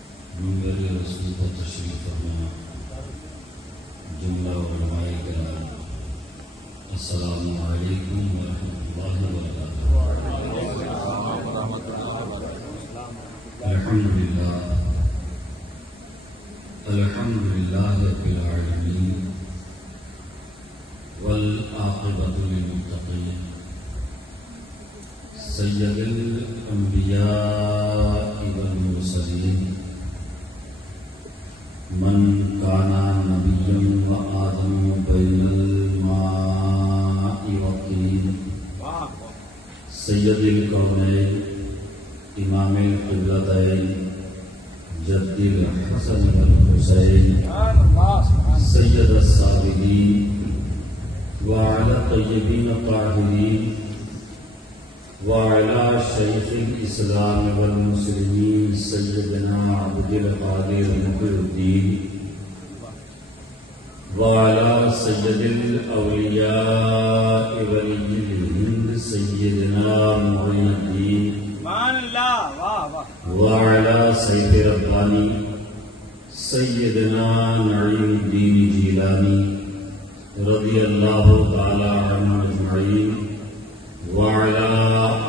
رسول کا تشریف فرما جملہ علماء کرام السلام علیکم ورحمۃ اللہ وبرکاتہ۔ الحمد للہ رب العالمین والعاقبۃ للمتقین سید الانبیاء والمرسلین من کان نبیا وآدم بین الماء والطین سید الکونین امام القبلتین جد الحسن والحسین سید الصابرین وعلی الطیبین الطاہرین وعلى شیخ الاسلام والمسلمین سیدنا عبد القادر محی الدین وعلى سید الاولیاء ولی الہند سیدنا معین الدین وعلى سید ربانی سیدنا نعیم الدین جیلانی رضی اللہ تعالی عنہ اجمعین وعلى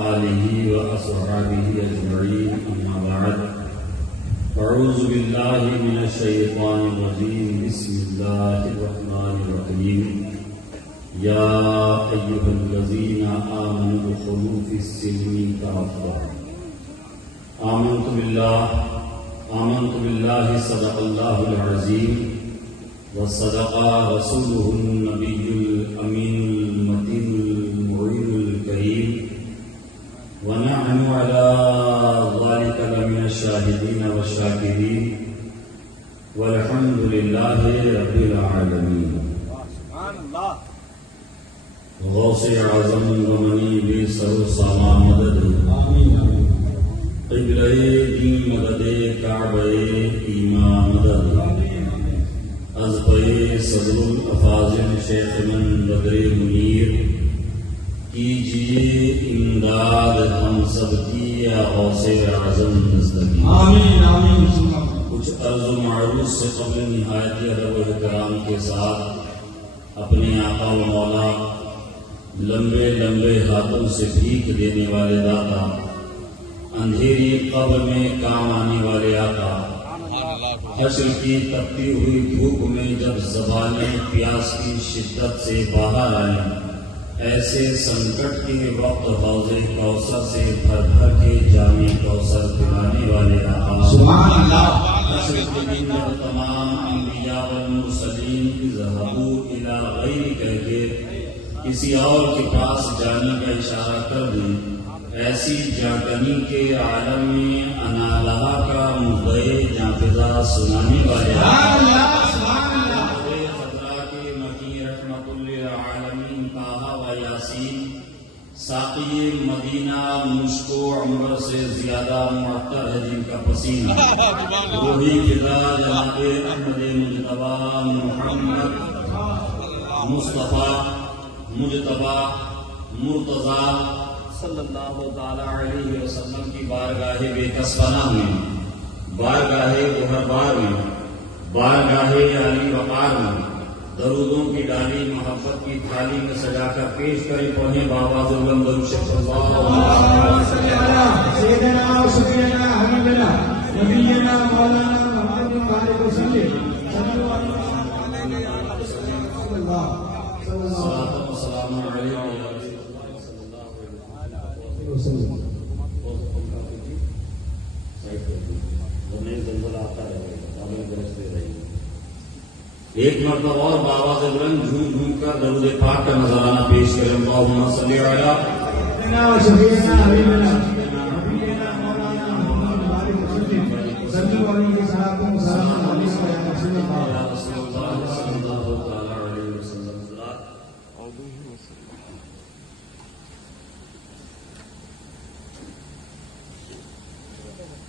آلہ وأصحابہ اجمعین اما بعد اعوذ باللہ من الشیطان الرجیم بسم اللہ الرحمن الرحیم یا ایہا الذین آمنوا ادخلوا فی السلم کافۃ آمنت باللہ صدق اللہ العظیم وصدق رسولہ النبی الامین المتین ونحن على ذلك لمن الشاهدين والشاكرين والحمد لله رب العالمين۔ غوث اعظم ومنی بھی سر ساما مدد قبلہ دین مدد کعبہ ایمان مدد از پہ صدر الافاضل شیخ من بدر منیر کیجیے امداد ہم سب کی یا غوث اعظم نزدگی آمین آمین۔ کچھ عرض و معروض سے قبل نہایت ادب و احترام کے ساتھ اپنے آقا و مولا لمبے لمبے ہاتھوں سے بھیک دینے والے داتا اندھیری قبر میں کام آنے والے آقا حشر کی تپتی ہوئی دھوپ میں جب زبانیں پیاس کی شدت سے باہر آئیں ایسے سنکٹ کے وقت حوض کوثر سے بھر بھر کے جام کوثر پلانے والے آقا سبحان اللہ۔ حشر کے دن جب تمام انبیاء والمرسلین اذهبوا الی غیرک کہہ کے کسی اور کے پاس جانے کا اشارہ کر دیں ایسی جاکنی کے عالم میں انا لہا کا مدعے جانفزا سنانے والے آقا ساقی مدینہ مشک و عمر سے زیادہ معطر ہے جن کا پسینہ روحی فضا جناب احمد مجتبی محمد مصطفیٰ مجتبی مرتضیٰ صلی اللہ تعالی علیہ وسلم کی بارگاہ بے کس پناہ میں بارگاہ گوہربار میں بارگاہ علی وقار میں درودوں کی ڈالی محبت کی تھالی میں سجا کر پیش کریں پڑھیں بابا دربند درود صلی اللہ سیدنا و سیدنا حبیبنا نبینا مولانا محمد بارک وسلم صلاۃ و سلام علیہ صلی اللہ علیہ وسلم۔ ایک مرتبہ اور بابا سے بلند جھوم جھوم کر درود پاک کا نذرانہ پیش کریں اللہم صلی علی سیدنا و سیدنا حبیبنا نبینا مولانا محمد بارک وسلم صلی اللہ علیہ وسلم۔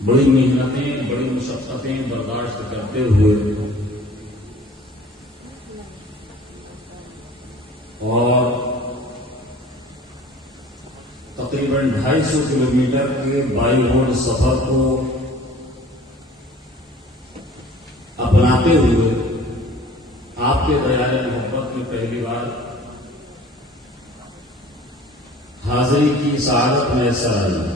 بڑی محنتیں بڑی مشقتیں برداشت کرتے ہوئے اور تقریباً 250 کلومیٹر کے بائی روڈ سفر کو اپناتے ہوئے آپ کے دریائے محبت میں پہلی بار حاضری کی سعادت میسر آئی۔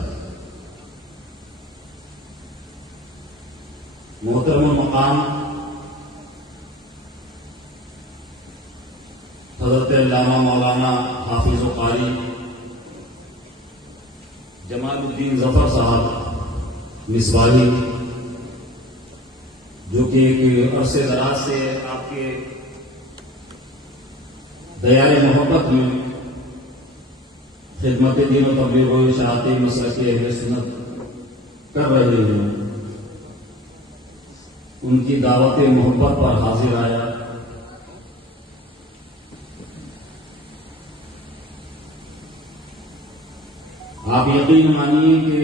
محترم المقام حضرت علامہ مولانا حافظ و قاری جمال الدین ظفر صاحب مصباحی، جو کہ ایک عرصے دراز سے آپ کے دیار محبت میں خدمت دین و تبلیغ و اشاعت مسلک اہل سنت کر رہے ہیں، ان کی دعوت محبت پر حاضر آیا۔ آپ یقین مانیے کہ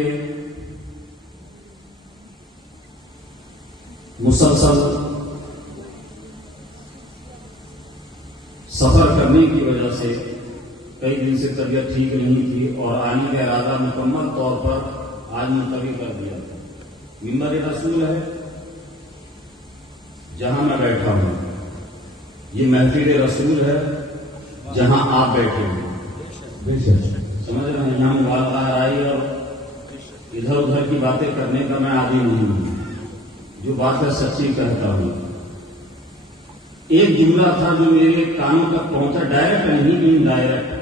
مسلسل سفر کرنے کی وجہ سے کئی دن سے طبیعت ٹھیک نہیں تھی اور آنے کا ارادہ مکمل طور پر آج ملتوی کر دیا تھا۔ ممبر رسول ہے جہاں میں بیٹھا ہوں، یہ محفل رسول ہے جہاں آپ بیٹھے ہیں۔ سمجھ رہے ہیں؟ یہاں مبالغہ آئی اور ادھر ادھر کی باتیں کرنے کا میں عادی نہیں ہوں، جو بات ہے سچی کہتا ہوں۔ ایک جملہ تھا جو میرے کانوں تک پہنچا، ڈائریکٹ نہیں انڈائریکٹ۔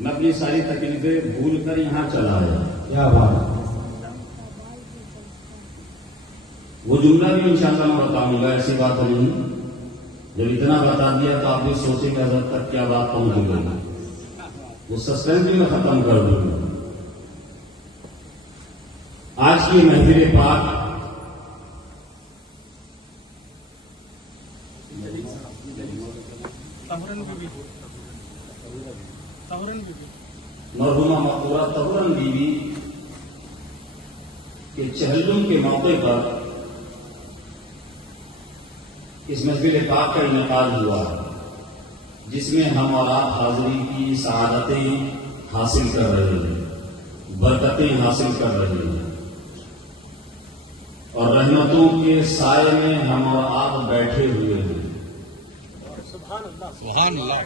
میں اپنی ساری تکلیفیں بھول کر یہاں چلا آیا۔ کیا بات! وہ جملہ بھی انشاءاللہ میں بتاؤں گا، ایسی بات نہیں۔ جب اتنا بتا دیا تو آپ بھی سوچیں کہ حضرت تک کیا بات پہنچ گئی، وہ سسپینس بھی میں ختم کر دوں گا۔ آج کی محفل پاک مرحومہ مقبورہ طہورن بی بی کے چہلم کے موقع پر اس محفل پاک کا انعقاد ہوا، جس میں ہم اور آپ حاضری کی سعادتیں حاصل کر رہے ہیں، برکتیں حاصل کر رہے ہیں، اور رحمتوں کے سائے میں ہم اور آپ بیٹھے ہوئے ہیں۔ سبحان اللہ۔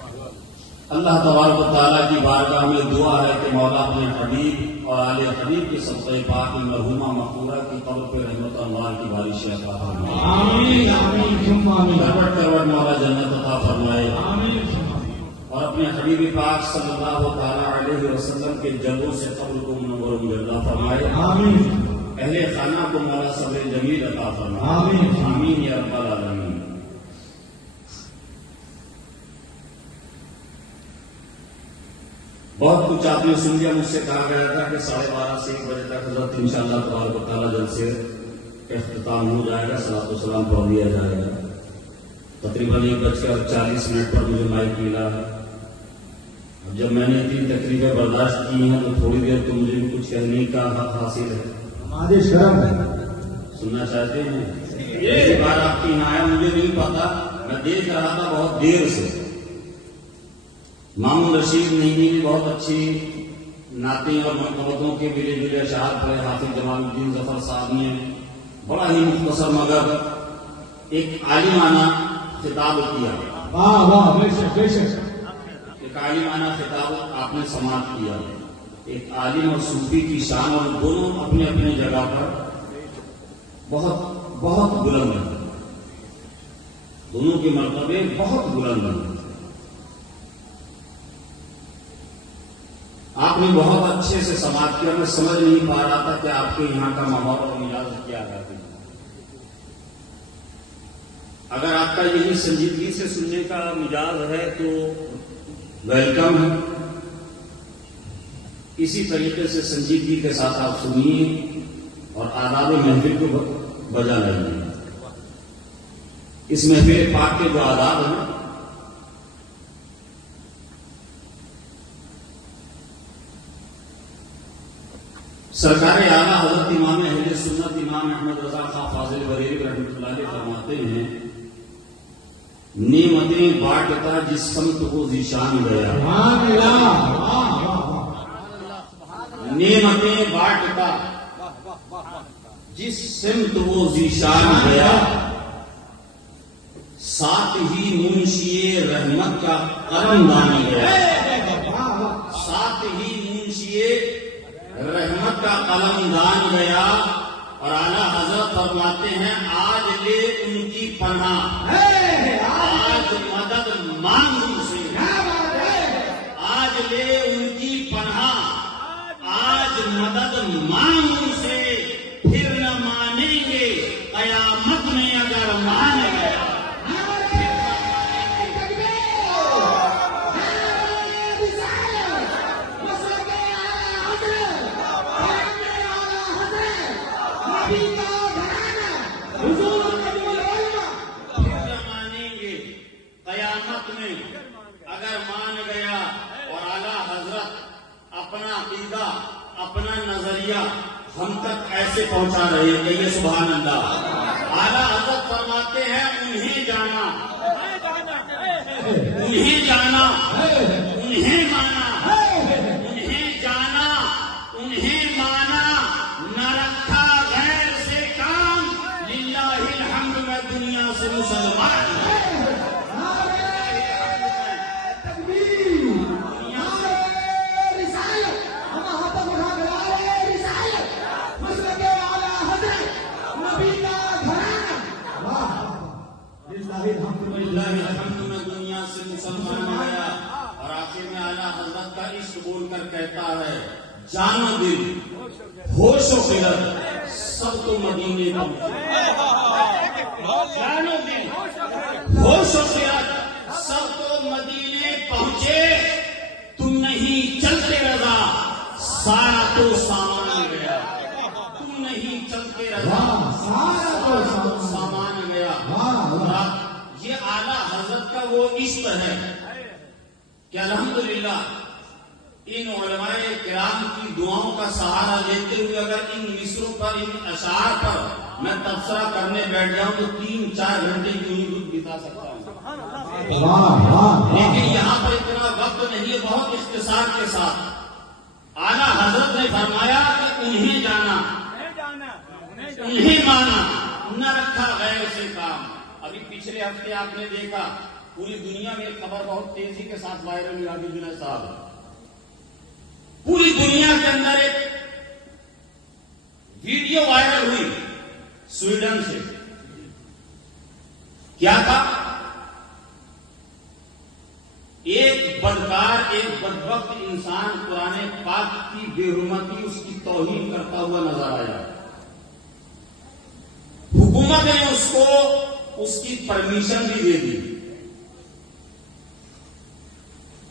اللہ تبارک و تعالیٰ کی بارگاہ میں دعا ہے کہ مولا اپنے حبیب اور آل حبیب کے صدقہ پاک مرحومہ مقبورہ کی قبر پہ رحمت اللہ کی بارش عطا فرمائے۔ آمین آمین ثم آمین۔ کروٹ کروٹ مولا جنت عطا فرمائے، اور اپنے حبیب پاک صلی اللہ تعالیٰ علیہ وسلم کے جلووں سے قبر کو منور و مجلہ فرمائے۔ آمین۔ اہل خانہ کو مولا صبر جمیل عطا فرمائے۔ آمین آمین یا رب العالمین۔ بہت کچھ آپ نے سن لیا، مجھ سے کہا گیا تھا کہ 12:30 سے 1 بجے تک حضرت انشاءاللہ تبارک و تعالیٰ جلسے کا اختتام ہو جائے گا، صلاۃ و سلام پڑھ دیا جائے گا۔ تقریباً 1:40 پر مجھے مائک ملا ہے۔ اب جب میں نے اتنی تکلیفیں برداشت کی ہیں تو تھوڑی دیر تو مجھے بھی کچھ کہنے کا حق حاصل ہے۔ ہماری شرم ہے، سننا چاہتے ہیں؟ ایسی بار آپ کی عنایت مجھے نہیں پتا، میں دیکھ رہا تھا بہت دیر سے۔ مامون رشید نیمی نے بہت اچھی نعتیں اور منقبتوں کے ملے جلے اشعار پڑھے، حافظ جمال الدین ظفر صاحب نے بڑا ہی مختصر مگر ایک عالمانہ خطاب کیا۔ واہ واہ، بے شک بے شک۔ ایک عالمانہ خطاب آپ نے سماعت کیا۔ ایک عالم اور صوفی کی شان، اور دونوں اپنے اپنے جگہ پر بہت بہت بلند ہیں، دونوں کے مرتبے بہت بلند ہیں۔ آپ نے بہت اچھے سے سماعت کیا، میں سمجھ نہیں پا رہا تھا کہ آپ کے یہاں کا ماحول اور مزاج کیا ہے۔ اگر آپ کا یہی سنجیدگی سے سننے کا مزاج ہے تو ویلکم ہے، اسی طریقے سے سنجیدگی کے ساتھ آپ سنیے اور آداب محفل کو بجا لائیے۔ اس محفل پاک کے جو آداب ہیں، سرکار اعلیٰ حضرت امام اہل سنت امام احمد رضا خان فاضل بریلوی رحمۃ اللہ علیہ فرماتے ہیں نعمتیں بانٹتا جس سمت کو ذیشان گیا، سبحان اللہ، واہ واہ واہ، نعمتیں بانٹتا جس سمت وہ ذیشان گیا، ساتھ ہی منشی رحمت کا قلم دان گیا، ساتھ ہی منشی رحمت کا قلم دان گیا۔ اور اعلیٰ حضرت فرماتے ہیں آج لے ان کی پناہ، آج مدد مانگ ان سے، آج لے ان کی پناہ، آج مدد مانگ ان سے، پھر نہ مانیں گے قیامت میں اگر مان گیا۔ قیامت میں اگر مان گیا۔ اور اعلیٰ حضرت اپنا عقیدہ، اپنا نظریہ ہم تک ایسے پہنچا رہے ہیں، کہیے سبحان اللہ۔ اعلیٰ حضرت فرماتے ہیں انہیں جانا، انہیں جانا، انہیں مانا، انہیں جانا، انہیں مانا، نہ رکھا غیر سے کام، للہ الحمد میں دنیا سے مسلمان۔ الحمد میں دنیا سے مسلمان گیا۔ اور آخر میں اعلیٰ حضرت کا عشق بول کر کہتا ہے جان و دل ہوش و خرد سب تو مدینے پہنچے، جان و دل ہوش و خرد سب تو مدینے پہنچے، تم نہیں چلتے رضا سارا تو سامان گیا، تم نہیں چلتے رضا سارا تو سامان گیا۔ یہ اعلیٰ حضرت کا وہ عشق ہے کہ الحمدللہ ان علماء کرام کی دعاؤں کا سہارا لیتے ہوئے اگر ان مصروں پر، ان اشعار پر میں تبصرہ کرنے بیٹھ جاؤں تو 3-4 گھنٹے کیوں ہی بتا سکتا ہوں، لیکن یہاں پر اتنا وقت نہیں ہے، بہت اختصار کے ساتھ اعلیٰ حضرت نے فرمایا کہ انہیں جانا، انہیں مانا، نہ رکھا غیر سے کام۔ ابھی پچھلے ہفتے آپ نے دیکھا پوری دنیا میں خبر بہت تیزی کے ساتھ وائرل ہوئی، عابد جنید صاحب، پوری دنیا کے اندر ایک ویڈیو وائرل ہوئی سویڈن سے۔ کیا تھا؟ ایک بدکار، ایک بدبخت انسان قرآن پاک کی بے حرمتی، اس کی توہین کرتا ہوا نظر آیا۔ حکومت نے اس کو اس کی پرمیشن بھی دے دی،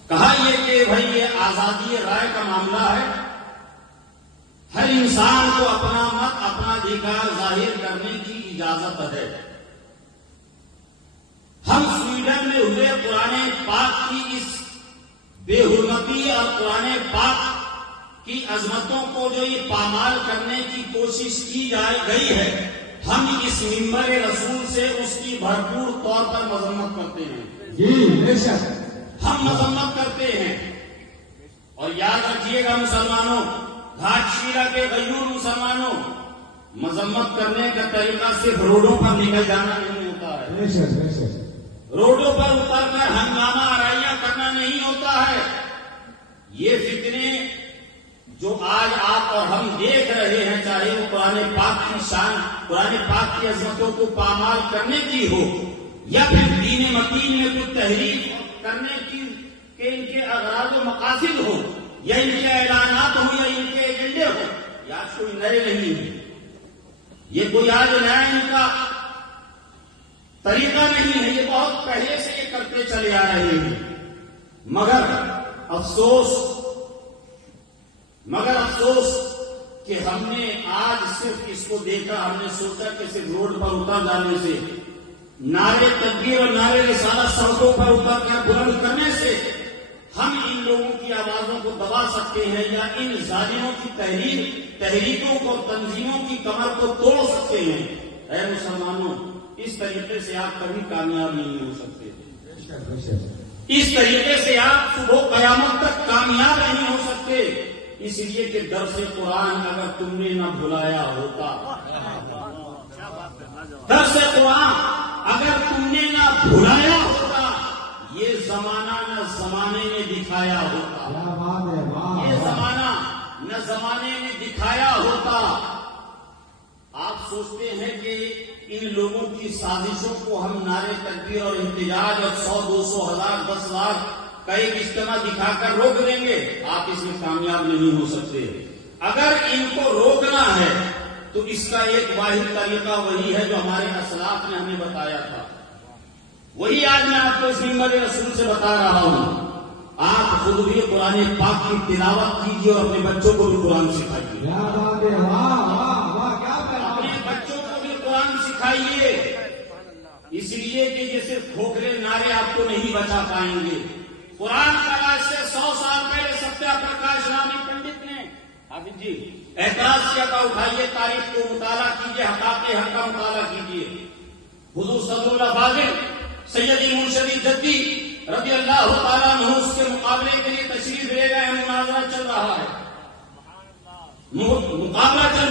کہا یہ کہ بھائی یہ آزادی رائے کا معاملہ ہے، ہر انسان کو اپنا مت، اپنا ادھیکار ظاہر کرنے کی اجازت ہے۔ ہم سویڈن میں ہوئے قرآن پاک کی اس بے حرمتی اور قرآن پاک کی عظمتوں کو جو یہ پامال کرنے کی کوشش کی گئی ہے، ہم اس منبر رسول سے اس کی بھرپور طور پر مذمت کرتے ہیں، جی بے شک ہم مذمت کرتے ہیں۔ اور یاد رکھیے گا مسلمانوں، گھاٹ شیرہ کے غیور مسلمانوں، مذمت کرنے کا طریقہ صرف روڈوں پر نکل جانا نہیں ہوتا ہے، بے شک بے شک، روڈوں پر اتر کر ہنگامہ آرائیاں کرنا نہیں ہوتا ہے۔ یہ فتنے جو آج آپ اور ہم دیکھ رہے ہیں، چاہے وہ قرآن پاک کی شان، قرآن پاک کی عظمتوں کو پامال کرنے کی ہو، یا پھر دین متین میں کچھ تحریک کرنے کی کہ ان کے اغراض و مقاصد ہو، یا ان کے اعلانات ہوں، یا ان کے ایجنڈے ہوں، یہ آج کوئی نئے نہیں ہے، یہ کوئی آج نیا ان کا طریقہ نہیں ہے، یہ بہت پہلے سے یہ کرتے چلے آ رہے ہیں۔ مگر افسوس کہ ہم نے آج صرف اس کو دیکھا، ہم نے سوچا کہ صرف روڈ پر اتر جانے سے، نعرے تکبیر اور نعرے رسالت سڑکوں پر اتر کر بلند کرنے سے ہم ان لوگوں کی آوازوں کو دبا سکتے ہیں یا ان ظالموں کی تحریکوں کو تنظیموں کی کمر کو توڑ سکتے ہیں. اے مسلمانوں، اس طریقے سے آپ کبھی کامیاب نہیں ہو سکتے. اس طریقے سے آپ صبح قیامت تک کامیاب نہیں ہو سکتے. اس لیے کہ درس قرآن اگر تم نے نہ بھلایا ہوتا، درس قرآن اگر تم نے نہ بھلایا ہوتا، یہ زمانہ نہ زمانے نے دکھایا ہوتا، یہ زمانہ نہ زمانے نے دکھایا ہوتا. آپ سوچتے ہیں کہ ان لوگوں کی سازشوں کو ہم نعرے تکبیر اور احتجاج اور 100 200 1000 10,000 کا ایک اجتماع دکھا کر روک دیں گے؟ آپ اس میں کامیاب نہیں ہو سکتے. اگر ان کو روکنا ہے تو اس کا ایک واحد طریقہ وہی ہے جو ہمارے اسلاف نے ہمیں بتایا تھا. وہی آج میں آپ کو اس منبر رسول سے بتا رہا ہوں. آپ خود بھی قرآن پاک کی تلاوت کیجیے اور اپنے بچوں کو بھی قرآن سکھائیے. اپنے بچوں کو بھی قرآن سکھائیے. اس لیے کہ یہ صرف کھوکھلے نعرے آپ کو نہیں بچا پائیں گے. قرآن کا آج سے 100 سال پہلے ستیہ پرکاش نامی پنڈت نے حافظ جی اعتراض کیا تھا. اٹھائیے تاریخ کو مطالعہ کیجیے، حقائق حق کا مطالعہ کیجیے. حضور صلی اللہ فاضل سیدی مرشدی جدی رضی اللہ تعالیٰ عنہ اس کے مقابلے کے لیے تشریف لے گئے. مناظرہ چل رہا ہے،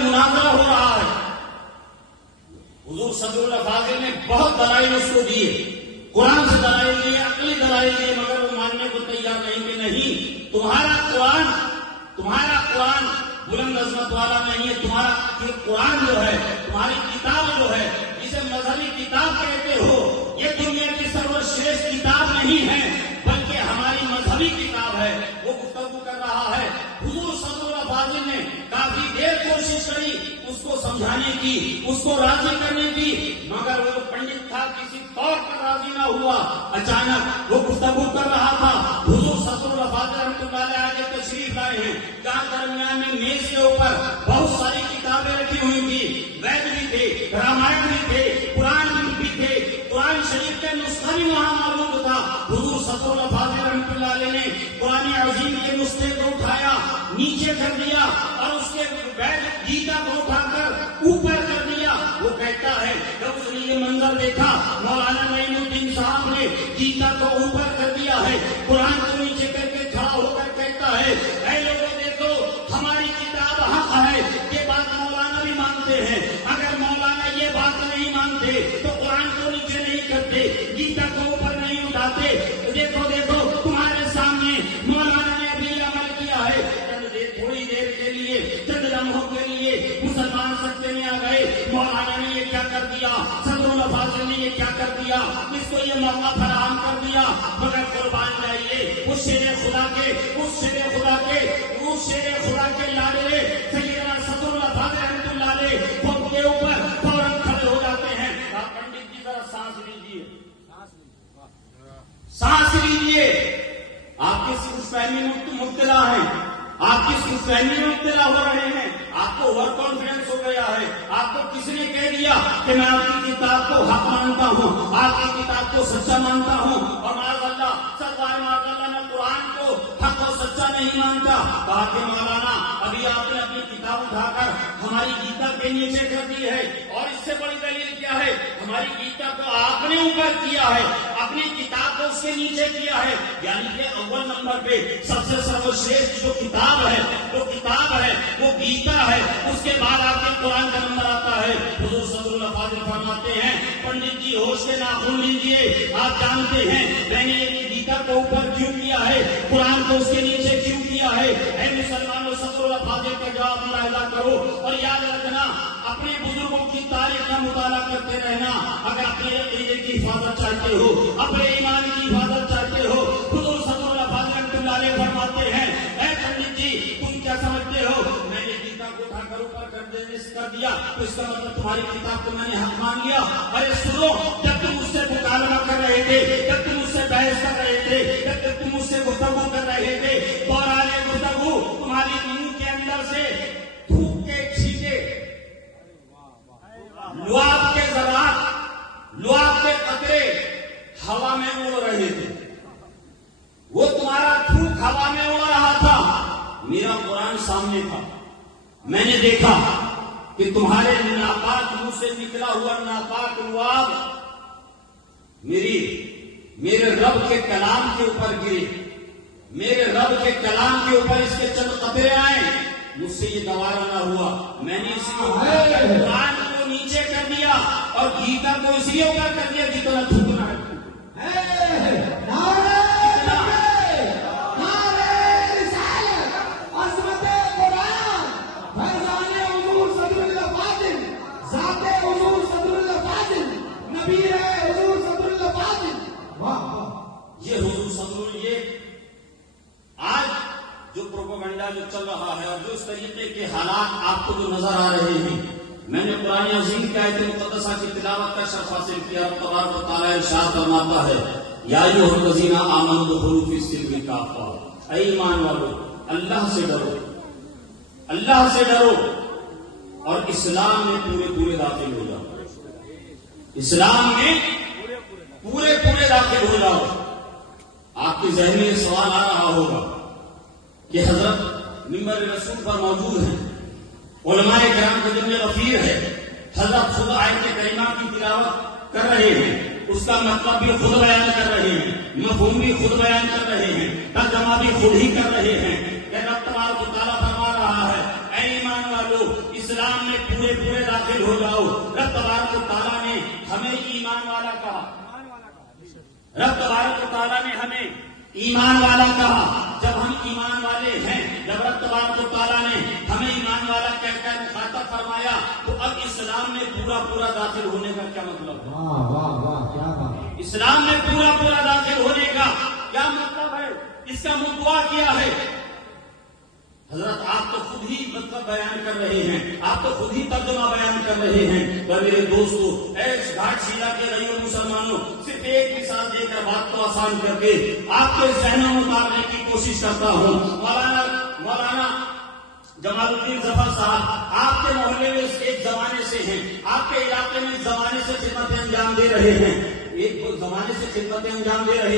مناظرہ ہو رہا ہے. حضور صلی اللہ فاضل نے بہت دلائل اس کو دیے، قرآن سے دلائل دیے، عقلی دلائل دیے، مگر وہ ماننے کو تیار نہیں کہ نہیں، تمہارا قرآن بلند عظمت والا نہیں ہے. تمہارا قرآن جو ہے، تمہاری کتاب جو ہے، جسے مذہبی کتاب کہتے ہو، یہ دنیا کی سروشریشٹھ کتاب نہیں ہے بلکہ ہماری مذہبی کتاب ہے. وہ گفتگو کر رہا ہے. حضور صلی اللہ فاضل نے کافی دیر کوشش کری اس کو سمجھانے کی، اس کو راضی کرنے کی، مگر وہ پنڈت تھا کسی طور پر راضی نہ ہوا. اچانک وہ گفتگو کر رہا تھا. حضور صلی اللہ فاضل رحمۃ اللہ علیہ آگے تشریف لائے ہیں. جہاں درمیان میں میز کے اوپر بہت ساری کتابیں رکھی ہوئی تھی. وید بھی تھے، رامائن بھی تھے، قرآن بھی تھے، قرآن شریف کا نسخہ بھی وہاں موجود تھا. حضور صلی اللہ فاضل رحمۃ اللہ علیہ نے قرآن عظیم کے نسخے کو اٹھایا، نیچے کر دیا اور اس کے وید گیتا کو اٹھا کر اوپر کر دیا. وہ کہتا ہے جب اس نے یہ منظر دیکھا، مولانا نعیم الدین صاحب نے گیتا کو اوپر کر دیا ہے، قرآن کو نیچے کر کے کھڑا ہو کر کہتا ہے اے لوگوں دیکھو ہماری کتاب حق ہے. یہ بات مولانا بھی مانتے ہیں. اگر مولانا یہ بات نہیں مانتے تو قرآن کو نیچے نہیں کرتے، گیتا کو اوپر نہیں اٹھاتے. دیکھو تمہارے سامنے مولانا نے ابھی عمل کیا ہے. تھوڑی دیر کے لیے، چند لمحوں کے لیے مسلمان سچے میں آ گئے. مولانا نے یہ کیا کر دیا، صدر اللہ فاضل نے یہ کیا کر دیا، اس کو یہ موقع فراہم کر دیا. مگر قربان جائیے اس شیر خدا کے لاڈلے سیدنا صدر اللہ فاضل رحمۃ اللہ علیہ خود کے اوپر فوراً کھڑے ہو جاتے ہیں. پنڈت جی ذرا سانس لیجیے، سانس لیجیے. آپ کس خوش فہمی مبتلا ہیں، آپ کس خوش فہمی میں مبتلا ہو رہے ہیں. آپ کو اوور کانفیڈنس ہو گیا ہے. آپ کو کس نے کہہ دیا کہ میں آپ کی کتاب کو حق مانتا ہوں، آپ کی کتاب کو سچا مانتا ہوں، اور معاذ اللہ سرکار معاذ اللہ میں قرآن کو حق اور سچا نہیں مانتا. کہا کہ مولانا ابھی آپ نے اپنی کتاب اٹھا کر ہماری گیتا کے نیچے کر دی ہے، اور اس سے بڑی دلیل کیا ہے، ہماری گیتا کو آپ نے اوپر کیا ہے، اپنی کتاب کو اس کے نیچے کیا ہے. یعنی کہ اول نمبر پہ سب سے سروشریشٹھ جو کتاب ہے وہ گیتا ہے. اس کے بعد آپ کے قرآن کا نمبر آتا ہے. حضور صلی اللہ فاضل فرماتے ہیں پنڈت جی ہوش سے ناخن لیجیے. آپ جانتے ہیں میں نے یہ گیتا کو اوپر کیوں کیا ہے، قرآن کو اس کے نیچے کیوں کیا ہے. اے مسلمانوں، صدر اللہ فاضل کا جواب ملاحظہ کرو اور یاد رکھنا، اپنے بزرگوں کی تاریخ کا مطالعہ کرتے رہنا. اگر اپنے عقیدے کی حفاظت چاہتے ہو، اپنے ایمان کی حفاظت چاہتے ہو، حضور صلی اللہ فاضل رحمۃ اللہ علیہ فرماتے ہیں اے پنڈت جی تم کیا سمجھتے ہو، میں نے گیتا کو اٹھا کر اوپر کر دیا تو اس کا مطلب تمہاری کتاب کو میں نے حق مان لیا. ارے سنو، جب تم مجھ سے مکالمہ کر رہے تھے، جب تم مجھ سے بحث کر رہے تھے، جب تم مجھ سے گفتگو کر رہے تھے، دوران گفتگو تمہاری منہ کے اندر سے دھوپ کے چھینٹے، لعاب کے ذرات، لعاب کے قطرے ہوا میں اڑ رہے تھے. وہ تمہارا سامنے تھا، میں نے دیکھا کہ تمہارے ناپاک منہ سے نکلا ہوا ناپاک لعاب میرے رب کے کلام کے اوپر گرے، میرے رب کے کلام کے اوپر اس کے چند قطرے آئے، مجھ سے یہ گوارا نہ ہوا، میں نے اس کو قرآن کو نیچے کر دیا اور گیتا کو اس لیے اوپر کر دیا جتنا تھوکنا ہے۔ جو پروپیگنڈا جو چل رہا ہے اور جو اس طریقے کے حالات آپ کو جو نظر آ رہے ہیں، میں نے قرآن عظیم کی آیت مقدسہ کی تلاوت کا شرف حاصل کیا، رب تبارک و تعالیٰ ارشاد فرماتا ہے یا ایھا الذین آمنوا ادخلوا فی السلم کافہ، اے ایمان والو اللہ سے ڈرو، اللہ سے ڈرو اور اسلام میں پورے داخل ہو جاؤ، اسلام میں پورے داخل ہو جاؤ۔ آپ کے ذہن میں یہ سوال آ رہا ہوگا کہ حضرت منبر رسول پر موجود ہیں، علماء کرام کا جمع غفیر ہے، حضرت خود آیت کریمہ کی تلاوت کر رہے ہیں، اس کا مطلب بھی خود بیان کر رہے ہیں، مفہوم بھی خود بیان کر رہے ہیں، ترجمہ بھی خود ہی کر رہے ہیں کہ رب تبارک و تعالیٰ فرما رہا ہے اے ایمان والو اسلام میں پورے داخل ہو جاؤ۔ رب تبارک و تعالیٰ نے ہمیں ایمان والا کہا، رب تبارک و تعالیٰ نے ہمیں ایمان والا کہا، جب ہم ایمان والے ہیں، جب رب تبارک و تعالیٰ نے ہمیں ایمان والا کہہ کر مخاطب فرمایا تو اب اسلام میں پورا داخل ہونے کا کیا مطلب ہے؟ اسلام میں پورا داخل ہونے کا کیا مطلب ہے؟ اس کا مدعا کیا ہے؟ حضرت آپ تو خود ہی مطلب بیان کر رہے ہیں، آپ تو خود ہی ترجمہ بیان کر رہے ہیں، پر میرے دوستو ایس گھاٹ شیلا کے غیر مسلمانوں صرف ایک مثال دے کر بات کو آسان کر کے آپ کے ذہنوں میں اتارنے کی کوشش کرتا ہوں۔ مولانا جمال الدین ظفر صاحب آپ کے محلے میں ایک زمانے سے ہیں، آپ کے علاقے میں زمانے سے خدمت انجام دے رہے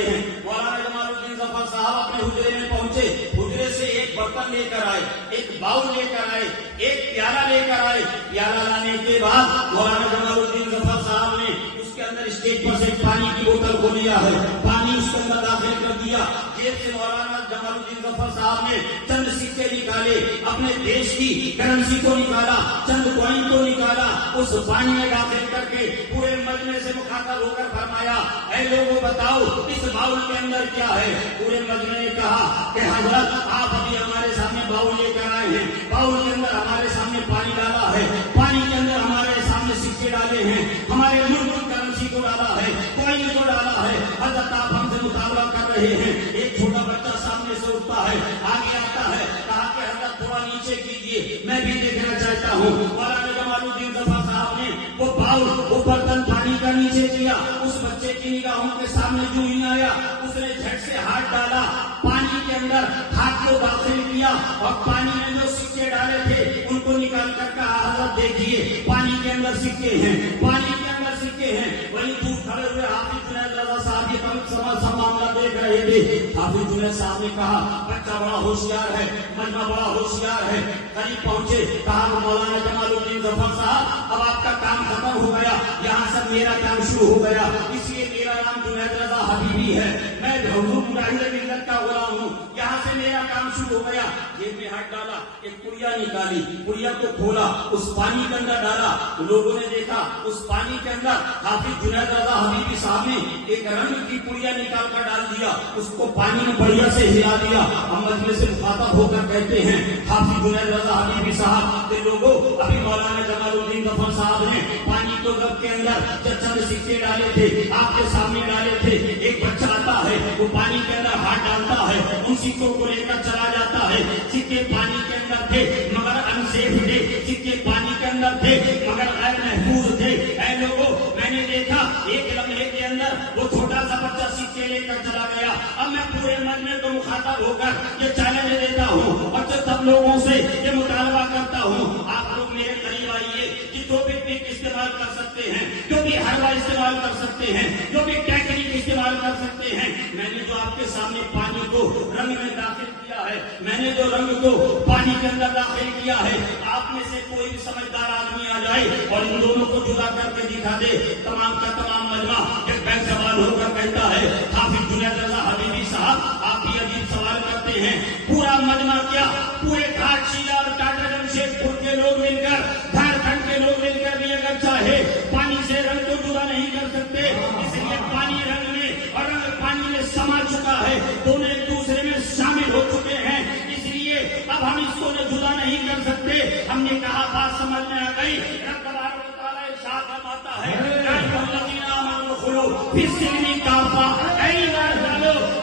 ہیں، مولانا جمال الدین ظفر صاحب اپنے حجرے میں پہنچے، حجرے سے ایک برتن لے کر آئے، ایک باؤل لے کر آئے، ایک پیالہ لے کر آئے، پیالہ لانے کے بعد مولانا جمال الدین ظفر صاحب نے اس کے اندر اسٹیج پر سے پانی کی بوتل کو لیا ہے، پانی اس کے اندر داخل کر دیا، جیب سے مولانا جمال الدین ظفر صاحب نے چند سکے نکالے، اپنے دیش کی کرنسی کو نکالا، چند کوئن کو نکالا، اس پانی میں داخل کر کے پورے مجمع سے مخاطب ہو کر فرمایا اے لوگوں بتاؤ اس باؤل کے اندر کیا ہے؟ پورے مجمع نے کہا کہ حضرت آپ ابھی ہمارے سامنے باؤل لے کر آئے ہیں، باؤل کے اندر ہمارے سامنے پانی ڈالا ہے، پانی کے اندر ہمارے سامنے سکے ڈالے ہیں، ہمارے ملک کی کرنسی کو ڈالا ہے، کوئن کو ڈالا ہے، حضرت آپ ہم سے مطالبہ کر رہے ہیں۔ ایک چھوٹا بچہ سامنے سے اٹھتا ہے، آگے آتا ہے، کہا کہ حضرت تھوڑا نیچے کیجیے، میں بھی دیکھنا چاہتا ہوں۔ مولانا جمال الدین ظفر صاحب نے وہ باؤل، وہ برتن پانی کا نیچے کیا، اس بچے کی نگاہوں کے سامنے جو ہی آیا، اس نے جھٹ سے ہاتھ ڈالا، پانی کے اندر ہاتھ کو داخل کیا اور پانی میں جو سکے ڈالے تھے ان کو نکال کر کہا حضرت دیکھیے پانی کے اندر سکے ہیں، پانی کے اندر سکے ہیں۔ وہیں دور کھڑے ہوئے حافظ جنید رضا صاحب یہ سب معاملہ دیکھ رہے تھے۔ حافظ جنید صاحب نے کہا بچہ بڑا ہوشیار ہے، مجمع بڑا ہوشیار ہے، قریب پہنچے، کہا مولانا جمال الدین ظفر صاحب اب آپ کا کام ختم ہو گیا، یہاں سے میرا کام شروع ہو گیا، اس لیے میرا نام جنید رضا حبیبی ہے، میں حضور مجاہد ملت کا غلام ہوں، یہاں سے میرا کام شروع ہو گیا۔ جیب میں ہاتھ ڈالا، ایک پڑیا نکالی، پڑیا کو کھولا، اس پانی کے اندر ڈالا، لوگوں نے دیکھا اس پانی کے اندر حافظ جنید رضا حبیبی صاحب نے ایک رنگ کی پڑیا نکال کر ڈال دیا، اس کو پانی میں بڑھیا سے ہلا دیا۔ ہم مجلس سے مخاطب ہو کر کہتے ہیں حافظ جنید رضا حبیبی صاحب کے لوگوں ابھی مولانا جمال الدین ظفر صاحب نے پانی کو گب کے اندر چند سکے ڈالے تھے، آپ کے سامنے ڈالے تھے، ایک بچہ آتا ہے وہ پانی کے اندر ہاتھ ڈالتا ہے، ان سکوں کو لے کر چلا جاتا ہے، سکے پانی کے اندر تھے مگر انسیف تھے، سکے پانی کے اندر تھے مگر غیر محفوظ تھے۔ اے لوگوں میں نے دیکھا ایک لمحے کے اندر وہ چھوٹا سا بچہ سکے لے کر چلا گیا۔ اب میں پورے مجمع کو مخاطب ہو کر یہ چیلنج دیتا ہوں اور سب لوگوں سے یہ مطالبہ کرتا ہوں آپ لوگ میرے قریب آئیے کہ جو بھی ٹیک استعمال کر سکتے ہیں، جو بھی حلوہ استعمال کر سکتے ہیں، جو بھی ٹیکنیک استعمال کر سکتے ہیں، میں نے جو آپ کے سامنے پانی کو رنگ میں داخل کیا ہے میں نے جو رنگ کو پانی کے اندر داخل کیا ہے آپ میں سے کوئی بھی سمجھدار آدمی آ جائے اور ان دونوں کو جدا کر کے دکھا دے تمام کا تمام مجمع ایک بیک سوال ہو کر کہتا ہے حافظ جنید رضا حبیبی صاحب آپ بھی عجیب سوال کرتے ہیں پورا مجمع کیا پورے گھاٹ شیلا اور ٹاٹا جمشید پور کے لوگ مل کر جھارکھنڈ کے لوگ مل کر بھی اگر چاہے پانی سے رنگ کو جدا نہیں کر سکتے اس لیے پانی رنگ میں اور رنگ پانی میں سما چکا ہے دونوں ایک دوسرے میں شامل ہو چکے ہیں اس لیے اب ہم اس کو جدا نہیں کر سکتے ہم نے کہا بات سمجھ میں آ گئی رب تبارک و تعالیٰ ارشاد فرماتا ہے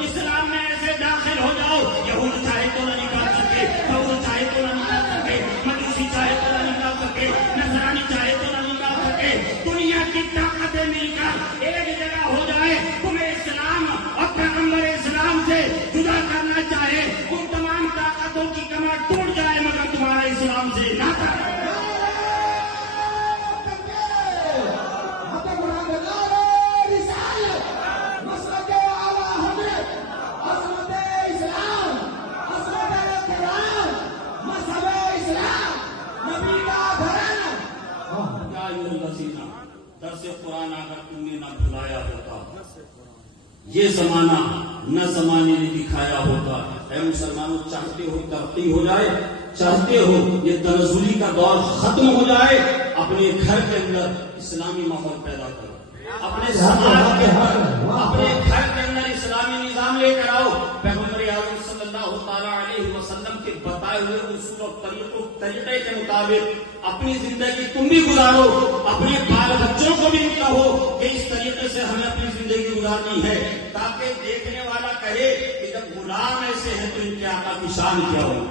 اسلام میں ایسے داخل ہو جاؤ یہود چاہے تو نہ نکال سکے یہود چاہے تو نہ نکال سکے مجوسی چاہے تو نہ نکال سکے نصرانی چاہے تو نہ نکال سکے دنیا کی طاقتیں مل کر ایک جگہ ہو جائے تمہیں اسلام اور پیغمبر اسلام سے جدا کرنا چاہے ان تمام طاقتوں کی کمر ٹوٹ جائے مگر تمہارا اسلام سے نہ کرے درس قرآن اگر تم نے نہ بھلایا ہوتا یہ زمانہ نہ زمانے نے دکھایا ہوتا اے مسلمانوں چاہتے ہو ترقی ہو جائے چاہتے ہو یہ تنزلی کا دور ختم ہو جائے اپنے گھر کے اندر اسلامی ماحول پیدا کرو اپنے سماج کے اپنے گھر کے اندر اسلامی نظام لے کر آؤ پیغمبر اعظم صلی اللہ تعالیٰ علیہ وسلم کے بتائے ہوئے اصول اور طریقے کے مطابق اپنی زندگی تم بھی گزارو اپنے بال بچوں کو بھی کہو کہ اس طریقے سے ہمیں اپنی زندگی گزارنی ہے تاکہ دیکھنے والا کہے کہ جب غلام ایسے ہیں تو ان کے آقا کی شان کیا ہوگی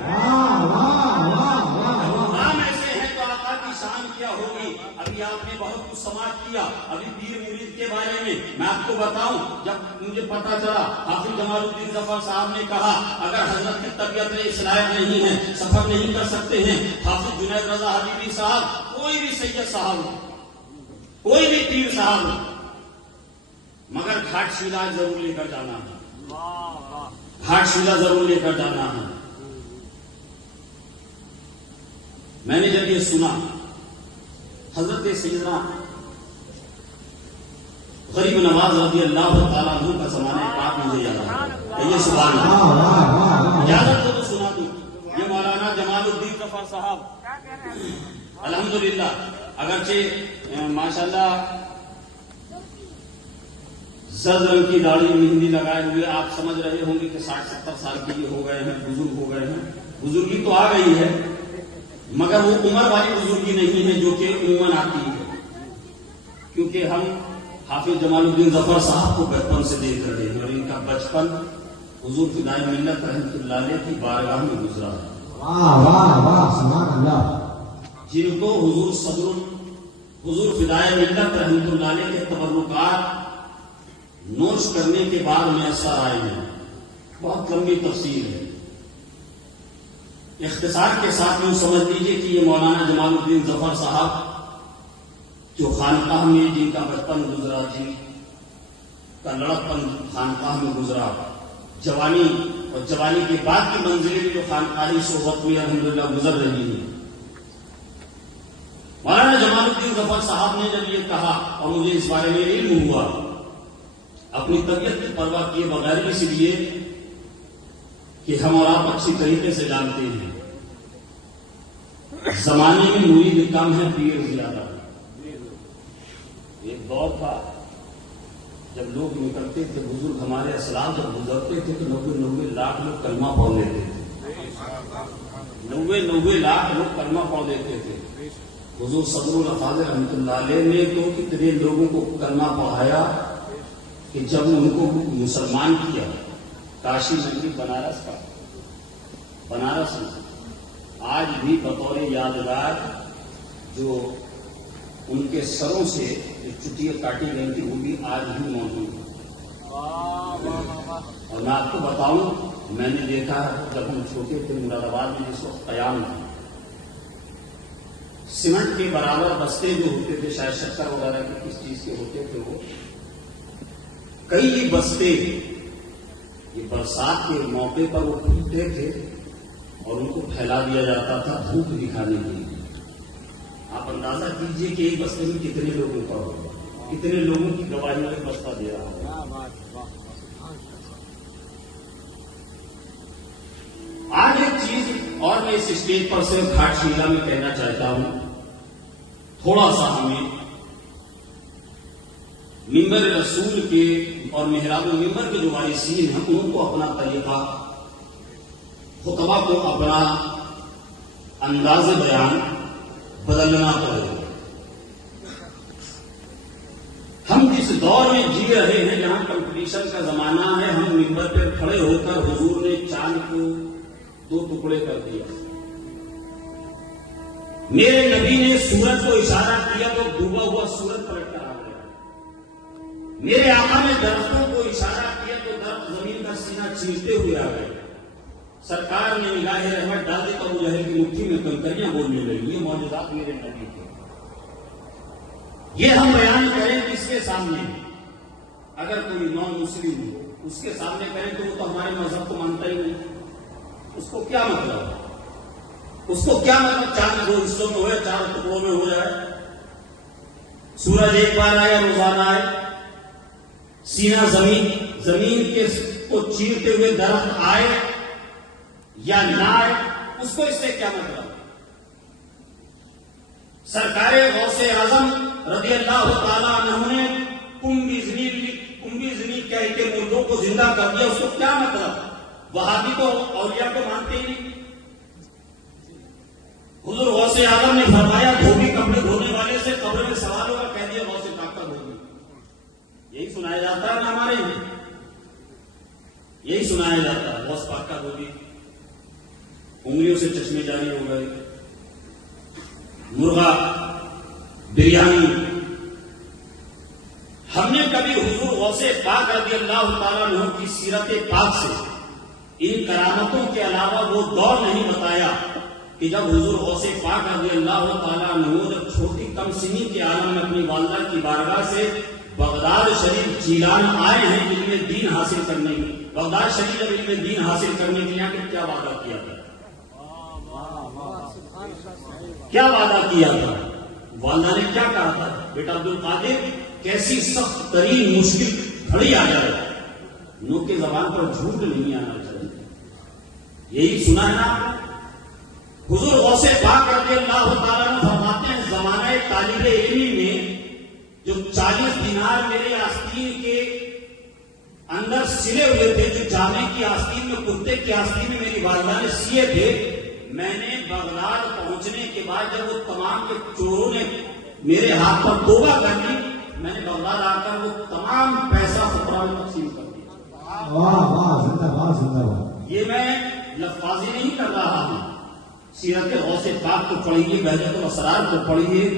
غلام ایسے ہیں تو آقا کی شان کیا ہوگی ابھی آپ نے بہت کچھ سماعت کیا ابھی پیر مرید کے بارے میں آپ کو بتاؤں جب مجھے پتا چلا حافظ جمال الدین ظفر صاحب نے کہا اگر حضرت کی طبیعت میں اس لائق نہیں ہے سفر نہیں کر سکتے ہیں حافظ جنید رضا حبیبی صاحب کوئی بھی سید صاحب کوئی بھی پیر صاحب مگر گھاٹ شیلا ضرور لے کر جانا ہے گھاٹ شیلا ضرور لے کر جانا ہے میں نے جب یہ سنا حضرت سیدنا غریب نواز رضی اللہ تعالیٰ عنہ کا زمانہ پاک مجھے یاد آیا یہ سبحان اللہ اجازت ہو تو سنا دوں یہ مولانا جمال الدین ظفر صاحب الحمدللہ اگرچہ ماشاءاللہ زرد رنگ کی داڑھی مہندی لگائے ہوئے آپ سمجھ رہے ہوں گے کہ 60-70 سال کے ہو گئے ہیں بزرگ ہو گئے ہیں بزرگی تو آ گئی ہے مگر وہ عمر والی بزرگی نہیں ہے جو کہ عموماً آتی ہے کیونکہ ہم حافظ جمال الدین ظفر صاحب کو بچپن سے دیکھ رہے ہیں اور ان کا بچپن حضور فدائے ملت رحمۃ اللہ علیہ کی بارگاہ میں گزرا جن کو حضور فدائے ملت رحمۃ اللہ علیہ کے تبرکات نوش کرنے کے بعد میسر آئے ہیں بہت لمبی تفصیل ہے اختصار کے ساتھ میں سمجھ لیجیے کہ یہ مولانا جمال الدین ظفر صاحب جو خانقاہ میں جن کا بچپن گزرا جن کا لڑکپن خانقاہ میں گزرا جوانی اور جوانی کے بعد کی منزلیں بھی جو خانقاہی صحبت میں الحمدللہ گزر رہی ہیں مولانا جمال الدین ظفر صاحب نے جب یہ کہا اور مجھے اس بارے میں علم ہوا اپنی طبیعت کی پرواہ کیے بغیر اس لیے کہ ہم اور آپ اچھی طریقے سے جانتے ہیں زمانے میں مرید کم ہے پیر زیادہ ایک دور تھا جب لوگ نکلتے تھے بزرگ ہمارے اسلاف جب گزرتے تھے تو 90 لاکھ لوگ کلمہ پڑھ لیتے تھے 90 لاکھ لوگ کلمہ پڑھ لیتے تھے حضور صدر الافاضل رحمۃ اللہ علیہ نے تو کتنے لوگوں کو کلمہ پڑھایا کہ جب ان کو مسلمان کیا کاشی نگری بنارس آج بھی بطور یادگار جو ان کے سروں سے چٹیاں کاٹی گئی تھی وہ بھی آج بھی موجود ہے اور میں آپ کو بتاؤں میں نے دیکھا جب ہم چھوٹے تھے مراد آباد میں جس وقت قیام تھا سیمنٹ کے برابر بستے جو ہوتے تھے شاید شکر وغیرہ کے کس چیز کے ہوتے تھے وہ کئی بستے یہ برسات کے موقع پر وہ پھولتے تھے اور ان کو پھیلا دیا جاتا تھا دھوپ دکھانے کے لیے. آپ اندازہ کیجئے کہ ایک بستے میں کتنے لوگوں کا ہوگا, کتنے لوگوں کی گواہی میں بستہ دے رہا ہوگا. آج ایک چیز اور میں اس اسٹیج پر سے گھاٹ شیلا میں کہنا چاہتا ہوں, تھوڑا سا ہمیں ممبر رسول کے اور محراب ممبر کے جو وارثین ہیں ان کو اپنا طریقہ خطبہ کو اپنا انداز بیان بدلنا پڑے گا. ہم جس دور میں جی رہے ہیں جہاں کمپٹیشن کا زمانہ ہے, ہم ممبر پر کھڑے ہو کر حضور نے چاند کو 2 ٹکڑے کر دیا. میرے نبی نے سورج کو اشارہ کیا تو ڈوبا ہوا سورج پلٹ کر آ گیا. میرے آقا نے درختوں کو اشارہ کیا تو درخت زمین کا سینہ چیرتے ہوئے آ گئے. سرکار نے نگاہ رحمت ڈال دی تو ابو جہل کی مٹھی میں کنکریاں بولنے لگی. یہ معجزات میرے نبی کے. یہ ہم بیان کریں کس کے سامنے؟ اگر کوئی نان مسلم ہو اس کے سامنے کریں تو وہ تو ہمارے مذہب کو مانتا ہی نہیں. اس کو کیا مطلب؟ اس کو کیا مطلب چاند 2 حصوں میں ہو یا 4 ٹکڑوں میں ہو جائے, سورج ایک بار آئے روزانہ آئے, سینہ زمین کے کو چیرتے ہوئے درخت آئے یا نہ آئے, اس کو اس سے کیا مطلب؟ سرکار غوث اعظم رضی اللہ تعالیٰ عنہ نے کمبی کہہ کے مردوں کو زندہ کر دیا, اس کو کیا مطلب؟ وہابی تو اولیاء کو مانتے ہی نہیں. حضور غوث اعظم نے فرمایا دھوبی کپڑے دھونے والے سے قبر میں سوال ہوگا, کہہ دیا غوث پاک کا دھوبی. یہی سنایا جاتا ہے نا ہمارے یہاں, یہی سنایا جاتا ہے غوث پاک کا دھوبی. انگلیوں سے چشمے جاری ہو گئے, مرغا بریانی. ہم نے کبھی حضور غوث پاک رضی اللہ تعالیٰ عنہ کی سیرت پاک سے ان کرامتوں کے علاوہ وہ دور نہیں بتایا کہ جب حضور غوث پاک رضی اللہ تعالیٰ عنہ جب چھوٹی کم سنی کے عالم میں اپنی والدہ کی بارگاہ سے بغداد شریف جیلان آئے ہیں علم دین حاصل کرنے کی. بغداد شریف جب علم دین حاصل کرنے کے لیے کیا وعدہ کیا تھا؟ کیا وعدہ کیا تھا؟ والدہ نے کیا کہا تھا؟ بیٹا عبد القادر کیسی سخت ترین مشکل گھڑی آ جائے نو کے زبان پر جھوٹ نہیں آنا چاہیے. یہی سنا ہے نا. حضور غوث پاک رضی اللہ تعالیٰ عنہ فرماتے ہیں زمانہ طالب علمی میں جو 40 دینار میرے آستین کے اندر سلے ہوئے تھے, جو جامع کی آستین میں کتے کی آستین میں میری والدہ نے سیے تھے, میں نے بغداد پہنچنے کے بعد جب وہ تمام کے چوروں نے میرے ہاتھ پر توبہ کر لی, میں نے بغداد آ کر وہ تمام پیسہ فقراء میں تقسیم کر دیا. واہ واہ, زندہ باد زندہ باد. یہ میں لفظی نہیں کر رہا ہوں. سیرت غوث پاک کو پڑھیے, بہجت الاسرار کو پڑھیے,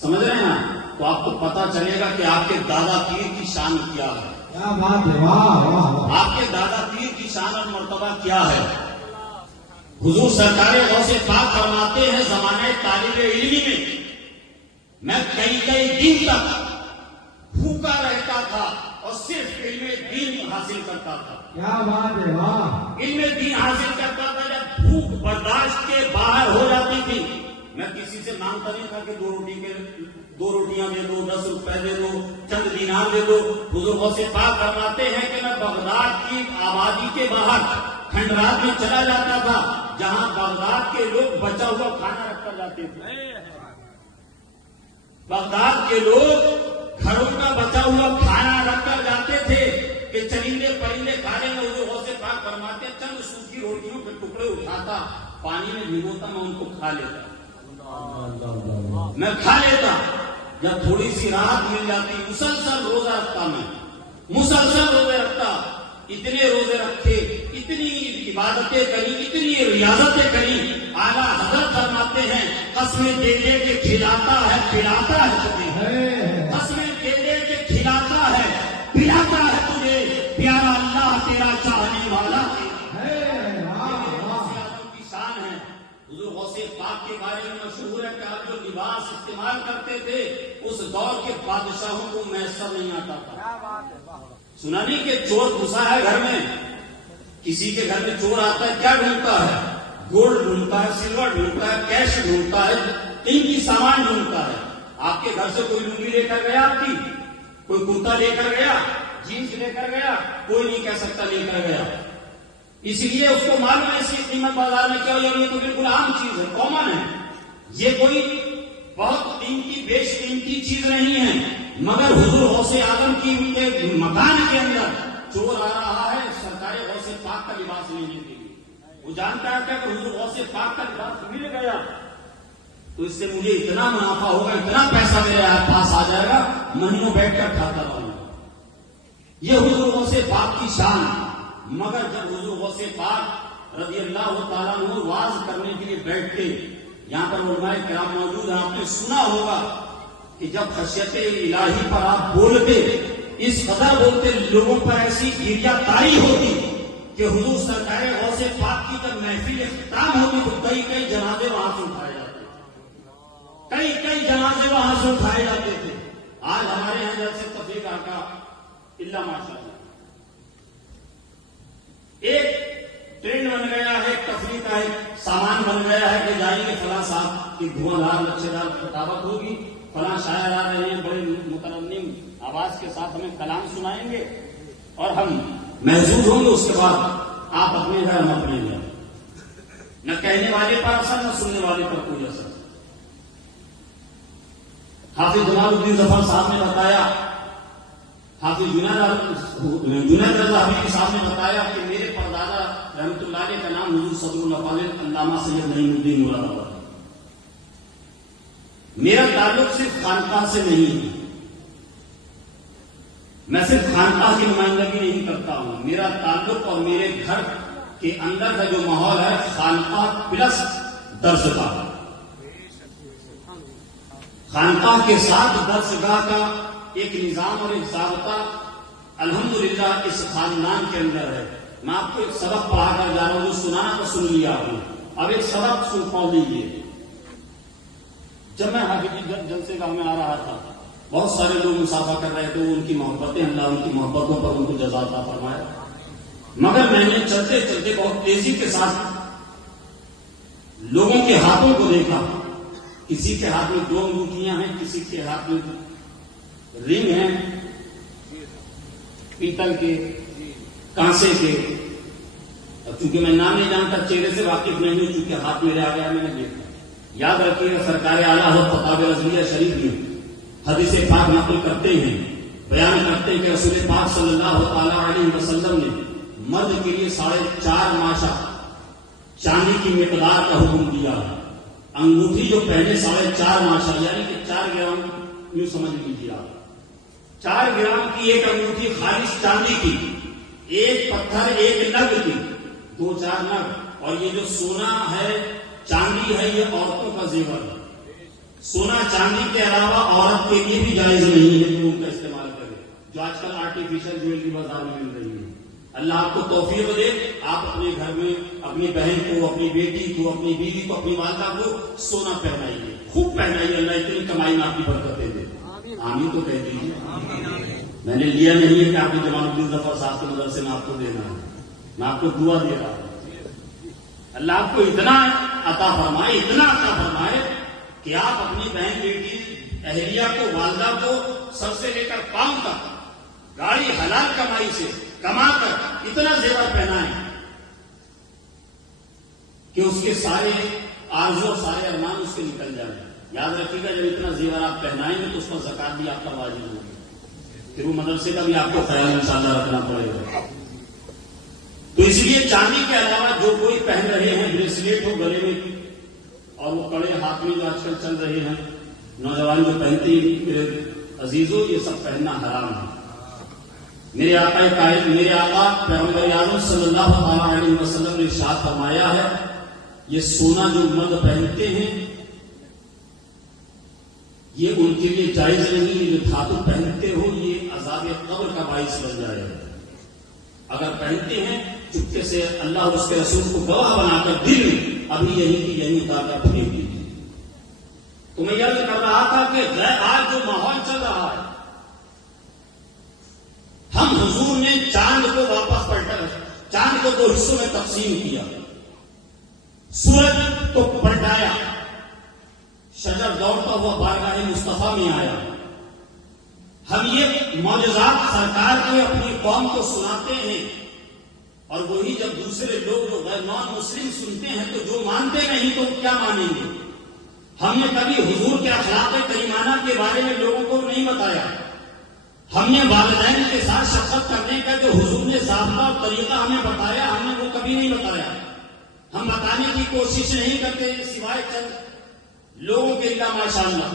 سمجھ رہے ہیں تو آپ کو پتا چلے گا کہ آپ کے دادا پیر کی شان کیا ہے. کیا بات ہے, واہ واہ. آپ کے دادا پیر کی شان اور مرتبہ کیا ہے. حضور سرکار غوث پاک فرماتے ہیں زمانے طالب علمی میں کئی دن تک بھوکا رہتا تھا اور صرف علم دین حاصل کرتا تھا. کیا بات ہے, واہ. علم دین حاصل کرتا تھا. جب بھوک برداشت کے باہر ہو جاتی تھی, میں کسی سے مانگتا نہیں تھا کہ 2 روٹیاں دے دو, 10 روپے دے دو, چند دینار دے دو. حضور غوث پاک فرماتے ہیں کہ میں بغداد کی آبادی کے باہر کھنڈرات میں چلا جاتا تھا جہاں بغداد کے لوگ بچا ہوا کھانا رکھ کر جاتے تھے. بغداد کے لوگ گھروں کا بچا ہوا کھانا رکھ کر جاتے تھے کہ چرندے پرندے کھا لیں گے. حضور غوث پاک فرماتے ہیں چند سوکھی روٹیوں کے ٹکڑے اٹھاتا, پانی میں بھگوتا, میں ان کو کھا لیتا. میں کھا لیتا. جب تھوڑی سی راحت مل جاتی مسلسل روزہ رکھتا, میں مسلسل روزے رکھتا. اتنے روزے رکھے, اتنی عبادتیں کری, اتنی ریاضتیں کری. اعلیٰ حضرت فرماتے ہیں قسمیں دے دے کے کھلاتا ہے پلاتا ہے, قسمیں دے دے کے کھلاتا ہے پلاتا ہے تجھے پیارا اللہ تیرا چاہنے والا ہے. کی شان ہے. حضور غوث پاک کے بارے میں مشہور ہے کہ آپ جو لباس استعمال کرتے تھے اس دور کے بادشاہوں کو میسر نہیں آتا تھا. سنا نہیں کہ چور گھسا ہے گھر میں؟ کسی کے گھر میں چور آتا ہے کیا ڈھونڈتا ہے؟ گولڈ ڈھونڈتا ہے، سلور ڈھونڈتا ہے، کیش ڈھونڈتا ہے، قیمتی سامان ڈھونڈتا ہے۔ آپ کے گھر سے کوئی لنگی لے کر گیا، آپ کی کوئی کرتا لے کر گیا، جینس لے کر گیا؟ کوئی نہیں کہہ سکتا لے کر گیا۔ اس لیے اس کو معلوم ہے اس کی قیمت بازار میں کیا ہو، یہ تو بالکل عام چیز ہے، کامن ہے، یہ کوئی بہت قیمتی بیش قیمتی چیز نہیں ہے۔ مگر حضور غوث اعظم کی ان کے مکان کے اندر چور آ رہا ہے سرکار غوث پاک کا لباس لینے کے لیے۔ وہ جانتا ہے کہ اگر حضور غوث پاک کا لباس مل گیا تو اس سے مجھے اتنا منافع ہوگا، اتنا پیسہ میرے پاس آ جائے گا، مہینوں بیٹھ کر کھاتا رہوں گا۔ یہ حضور غوث پاک کی شان ہے۔ مگر جب حضور غوث پاک رضی اللہ تعالیٰ عنہ واز کرنے کے لیے بیٹھتے، یہاں پر علماء کرام موجود ہیں، آپ نے سنا ہوگا کہ جب خشیت الہی پر آپ بولتے، اس قدر بولتے، لوگوں پر ایسی گریہ تاری ہوتی کہ حضور سرکار غوث پاک کی جب محفل اختتام ہوتی تو کئی کئی جنازے وہاں سے اٹھائے جاتے، کئی کئی جنازے وہاں سے اٹھائے جاتے تھے۔ آج ہمارے یہاں جیسے تفریق آقا اللہ ماشاء اللہ ایک ٹرینڈ بن گیا ہے، ایک تفریح کا ایک سامان بن گیا ہے کہ جائیں گے فلاں صاحب کی دھواں دار لچھے دار خطابت ہوگی، فلاں شاعر آ رہے ہیں بڑے مترنم آواز کے ساتھ ہمیں کلام سنائیں گے اور ہم محظوظ ہوں گے۔ اس کے بعد آپ اپنے گھر، ہم اپنے گھر، نہ کہنے والے پر اثر نہ سننے والے پر کوئی اثر۔ حافظ جمال الدین ظفر صاحب نے بتایا، حافظ جنید رضا حبیبی صاحب نے بتایا کہ میرے پردادا رحمت اللہ علیہ کا نام حضور صدر الافاضل علامہ سید نعیم الدین مراد آباد ہے۔ میرا تعلق صرف خانقاہ سے نہیں ہے، میں صرف خانقاہ کی نمائندگی نہیں کرتا ہوں، میرا تعلق اور میرے گھر کے اندر کا جو ماحول ہے خانقاہ پلس درس گاہ، خانقاہ کے ساتھ درس گاہ کا ایک نظام اور ایک ضابطہ الحمدللہ اس خاندان کے اندر ہے۔ میں آپ کو ایک سبق پڑھا کر جا رہا ہوں، جو سنانا تو سن لیا آپ نے، اب ایک سبق سن پاؤ لیجیے۔ جب میں حافظ جلسے گاہ میں آ رہا تھا، بہت سارے لوگ مسافہ کر رہے تھے، ان کی محبتیں، اللہ ان کی محبتوں پر ان کو جزا عطا فرمائے۔ مگر میں نے چلتے چلتے بہت تیزی کے ساتھ لوگوں کے ہاتھوں کو دیکھا، کسی کے ہاتھ میں 2 انگوٹھیاں ہیں، کسی کے ہاتھ میں رنگ ہیں پیتل کے، کانسے کے۔ اب چونکہ میں نام نہیں جانتا، چہرے سے واقف نہیں ہوں، چونکہ ہاتھ میرے آ گیا، میں نے دیکھا۔ یاد رکھیے گا سرکار اعلیٰ حضرت فتاوی رضویہ شریف میں حدیث پاک نقل کرتے ہیں، بیان کرتے ہیں کہ رسول پاک صلی اللہ تعالی علیہ وسلم نے مرد کے لیے 4.5 ماشا چاندی کی مقدار کا حکم دیا ہے۔ انگوٹھی جو پہلے 4.5 ماشا یعنی کہ 4 گرام، یوں سمجھ لیجیے آپ، 4 گرام کی ایک انگوٹھی خالص چاندی کی، ایک پتھر ایک نگ کی، 2-4 نگ۔ اور یہ جو سونا ہے چاندی ہے یہ عورتوں کا زیور ہے، سونا چاندی کے علاوہ عورت کے لیے بھی جائز نہیں ہے کہ ان کا استعمال کرے، جو آج کل آرٹیفیشل جیولری بازار میں مل رہی ہے۔ اللہ آپ کو توفیق دے، آپ اپنے گھر میں اپنی بہن کو، اپنی بیٹی کو، اپنی بیوی کو، اپنی والدہ کو سونا پہنائیے، خوب پہنائیے، اللہ اتنی کمائی میں آپ کی برکتیں دے۔ آمین تو کہہ دیجیے۔ میں نے لیا نہیں ہے کہ آپ نے جمال الدین ظفر صاحب کے مدرسے میں آپ کو دینا ہے، میں آپ کو دعا دے رہا ہوں۔ اللہ آپ کو اتنا عطا فرمائے، اتنا عطا فرمائے کہ آپ اپنی بہن بیٹی اہلیہ کو، والدہ کو سر سے لے کر پاؤں تک گاڑی حلال کمائی سے کما کر اتنا زیور پہنائیں کہ اس کے سارے آرزو اور سارے ارمان اس کے نکل جائیں۔ یاد رکھیے گا جب اتنا زیور آپ پہنائیں گے تو اس پر زکات بھی آپ کا واجب ہوگی، پھر وہ مدرسے کا بھی آپ کو خیال انشاءاللہ رکھنا پڑے گا۔ تو اس لیے چاندی کے علاوہ جو کوئی پہن رہے ہیں، بریسلیٹ ہو گلے میں اور وہ کڑے ہاتھ میں جو آج کل چل رہے ہیں نوجوان جو پہنتے ہیں، میرے عزیزوں یہ سب پہننا حرام ہے۔ میرے آقا پیغمبر اعظم صلی اللہ علیہ وسلم نے ارشاد فرمایا ہے، یہ سونا جو مرد پہنتے ہیں یہ ان کے لیے جائز نہیں، یہ جو دھاتو پہنتے ہو یہ عذاب قبر کا باعث بن جائے گا۔ اگر پہنتے ہیں چپکے سے اللہ اور اس کے رسول کو گواہ بنا کر دل میں ابھی یہی کی یہی اتار کر پھینک دیجیے۔ تو میں یاد کر رہا تھا کہ آج جو ماحول چل رہا ہے، ہم حضور نے چاند کو واپس پلٹا، چاند کو 2 حصوں میں تقسیم کیا، سورج کو پلٹایا، شجر دوڑتا ہوا بارگاہ مصطفیٰ میں آیا۔ ہم یہ معجزات سرکار کے اپنی قوم کو سناتے ہیں، اور وہی جب دوسرے لوگ جو غیر نان مسلم سنتے ہیں تو جو مانتے نہیں تو کیا مانیں گے؟ ہم نے کبھی حضور کے اخلاق کریمانہ کے بارے میں لوگوں کو نہیں بتایا۔ ہم نے والدین کے ساتھ شفقت کرنے کا جو حضور نے ضابطہ اور طریقہ ہمیں بتایا، ہم نے وہ کبھی نہیں بتایا۔ ہم بتانے کی کوشش نہیں کرتے سوائے چند لوگوں کے لیے ماشاءاللہ،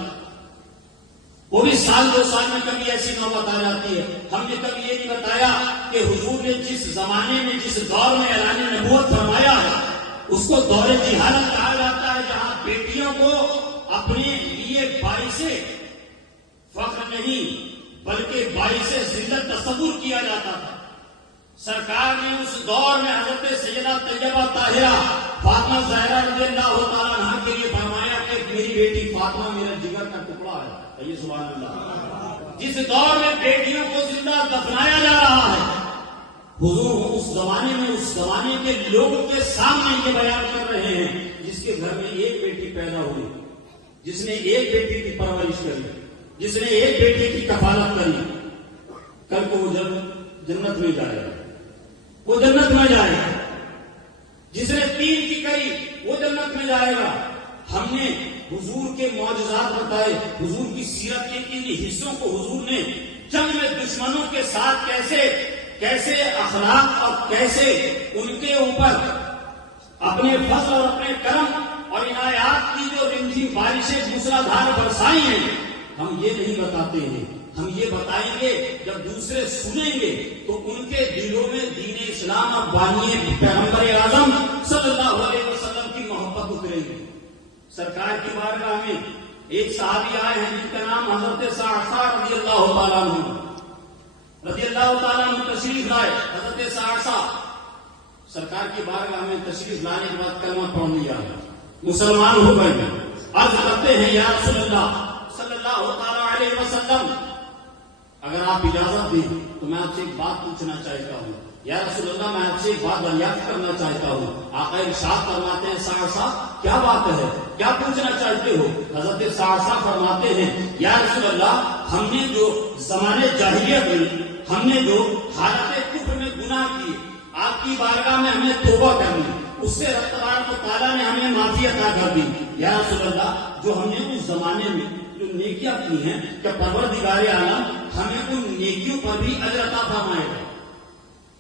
وہ بھی سال 2 سال میں کبھی ایسی نوبت آ جاتی ہے۔ ہم نے کبھی یہ نہیں بتایا کہ حضور نے جس زمانے میں جس دور میں اعلان نبوت فرمایا ہے اس کو دور جہالت کہا جاتا ہے، جہاں بیٹیوں کو اپنے لیے باعث فخر نہیں بلکہ باعث ذلت تصور کیا جاتا تھا۔ سرکار نے اس دور میں حضرت سیدہ طیبہ طاہرہ فاطمہ زہرا رضی اللہ تعالیٰ عنہا کے لیے فرمایا کہ میری بیٹی فاطمہ میرا جگر کا ٹکڑا ہے۔ یہ سبحان اللہ، جس دور میں بیٹیوں کو زندہ دفنایا جا رہا ہے، حضور اس زمانے کے لوگوں کے سامنے یہ بیان کر رہے ہیں جس کے گھر میں ایک بیٹی پیدا ہوئی، جس نے ایک بیٹی کی پرورش کری، جس نے ایک بیٹی کی کفالت کری، کل کو وہ جنت میں جائے گا، وہ جنت میں جائے گا۔ جس نے 3 کی کری وہ جنت میں جائے گا۔ ہم نے حضور کے معجزات بتائے، حضور کی سیرت کے ان حصوں کو حضور نے جنگ میں دشمنوں کے ساتھ کیسے اخلاق اور کیسے ان کے اوپر اپنے فضل اور اپنے کرم اور عنایات کی جو رمزم بارشیں موسلادھار برسائی ہیں، ہم یہ نہیں بتاتے ہیں۔ ہم یہ بتائیں گے جب دوسرے سنیں گے تو ان کے دلوں میں دین اسلام اور بانی پیغمبر اعظم صلی اللہ علیہ وسلم کی محبت اترے گی۔ سرکار کی بارگاہ میں ایک صحابی آئے ہیں جن کا نام حضرت سعصع رضی اللہ تعالیٰ عنہ تشریف لائے۔ حضرت سعصع سرکار کی بارگاہ میں تشریف لانے کے بعد کلمہ پڑھ لیا، مسلمان ہو گئے۔ عرض کرتے ہیں یا رسول اللہ صلی اللہ تعالیٰ علیہ وسلم، اگر آپ اجازت دیں تو میں آپ سے ایک بات پوچھنا چاہتا ہوں۔ یا رسول اللہ، میں آپ سے ایک بات دریافت کرنا چاہتا ہوں۔ آقا ارشاد فرماتے ہیں سعصع کیا بات ہے، کیا پوچھنا چاہتے ہو؟ حضرت سعصع فرماتے ہیں یا رسول اللہ، ہم نے جو زمانے جاہلیت میں، ہم نے جو حالت کفر میں گناہ کیے، آپ کی بارگاہ میں ہم نے توبہ کر لی، اس سے رب تبارک و تعالیٰ نے ہمیں معافی عطا کر دی۔ یا رسول اللہ، جو ہم نے اس زمانے میں جو نیکیاں کی ہیں، کہ پروردگار عالم ہمیں ان نیکیوں پر بھی اجر عطا فرمائے گا،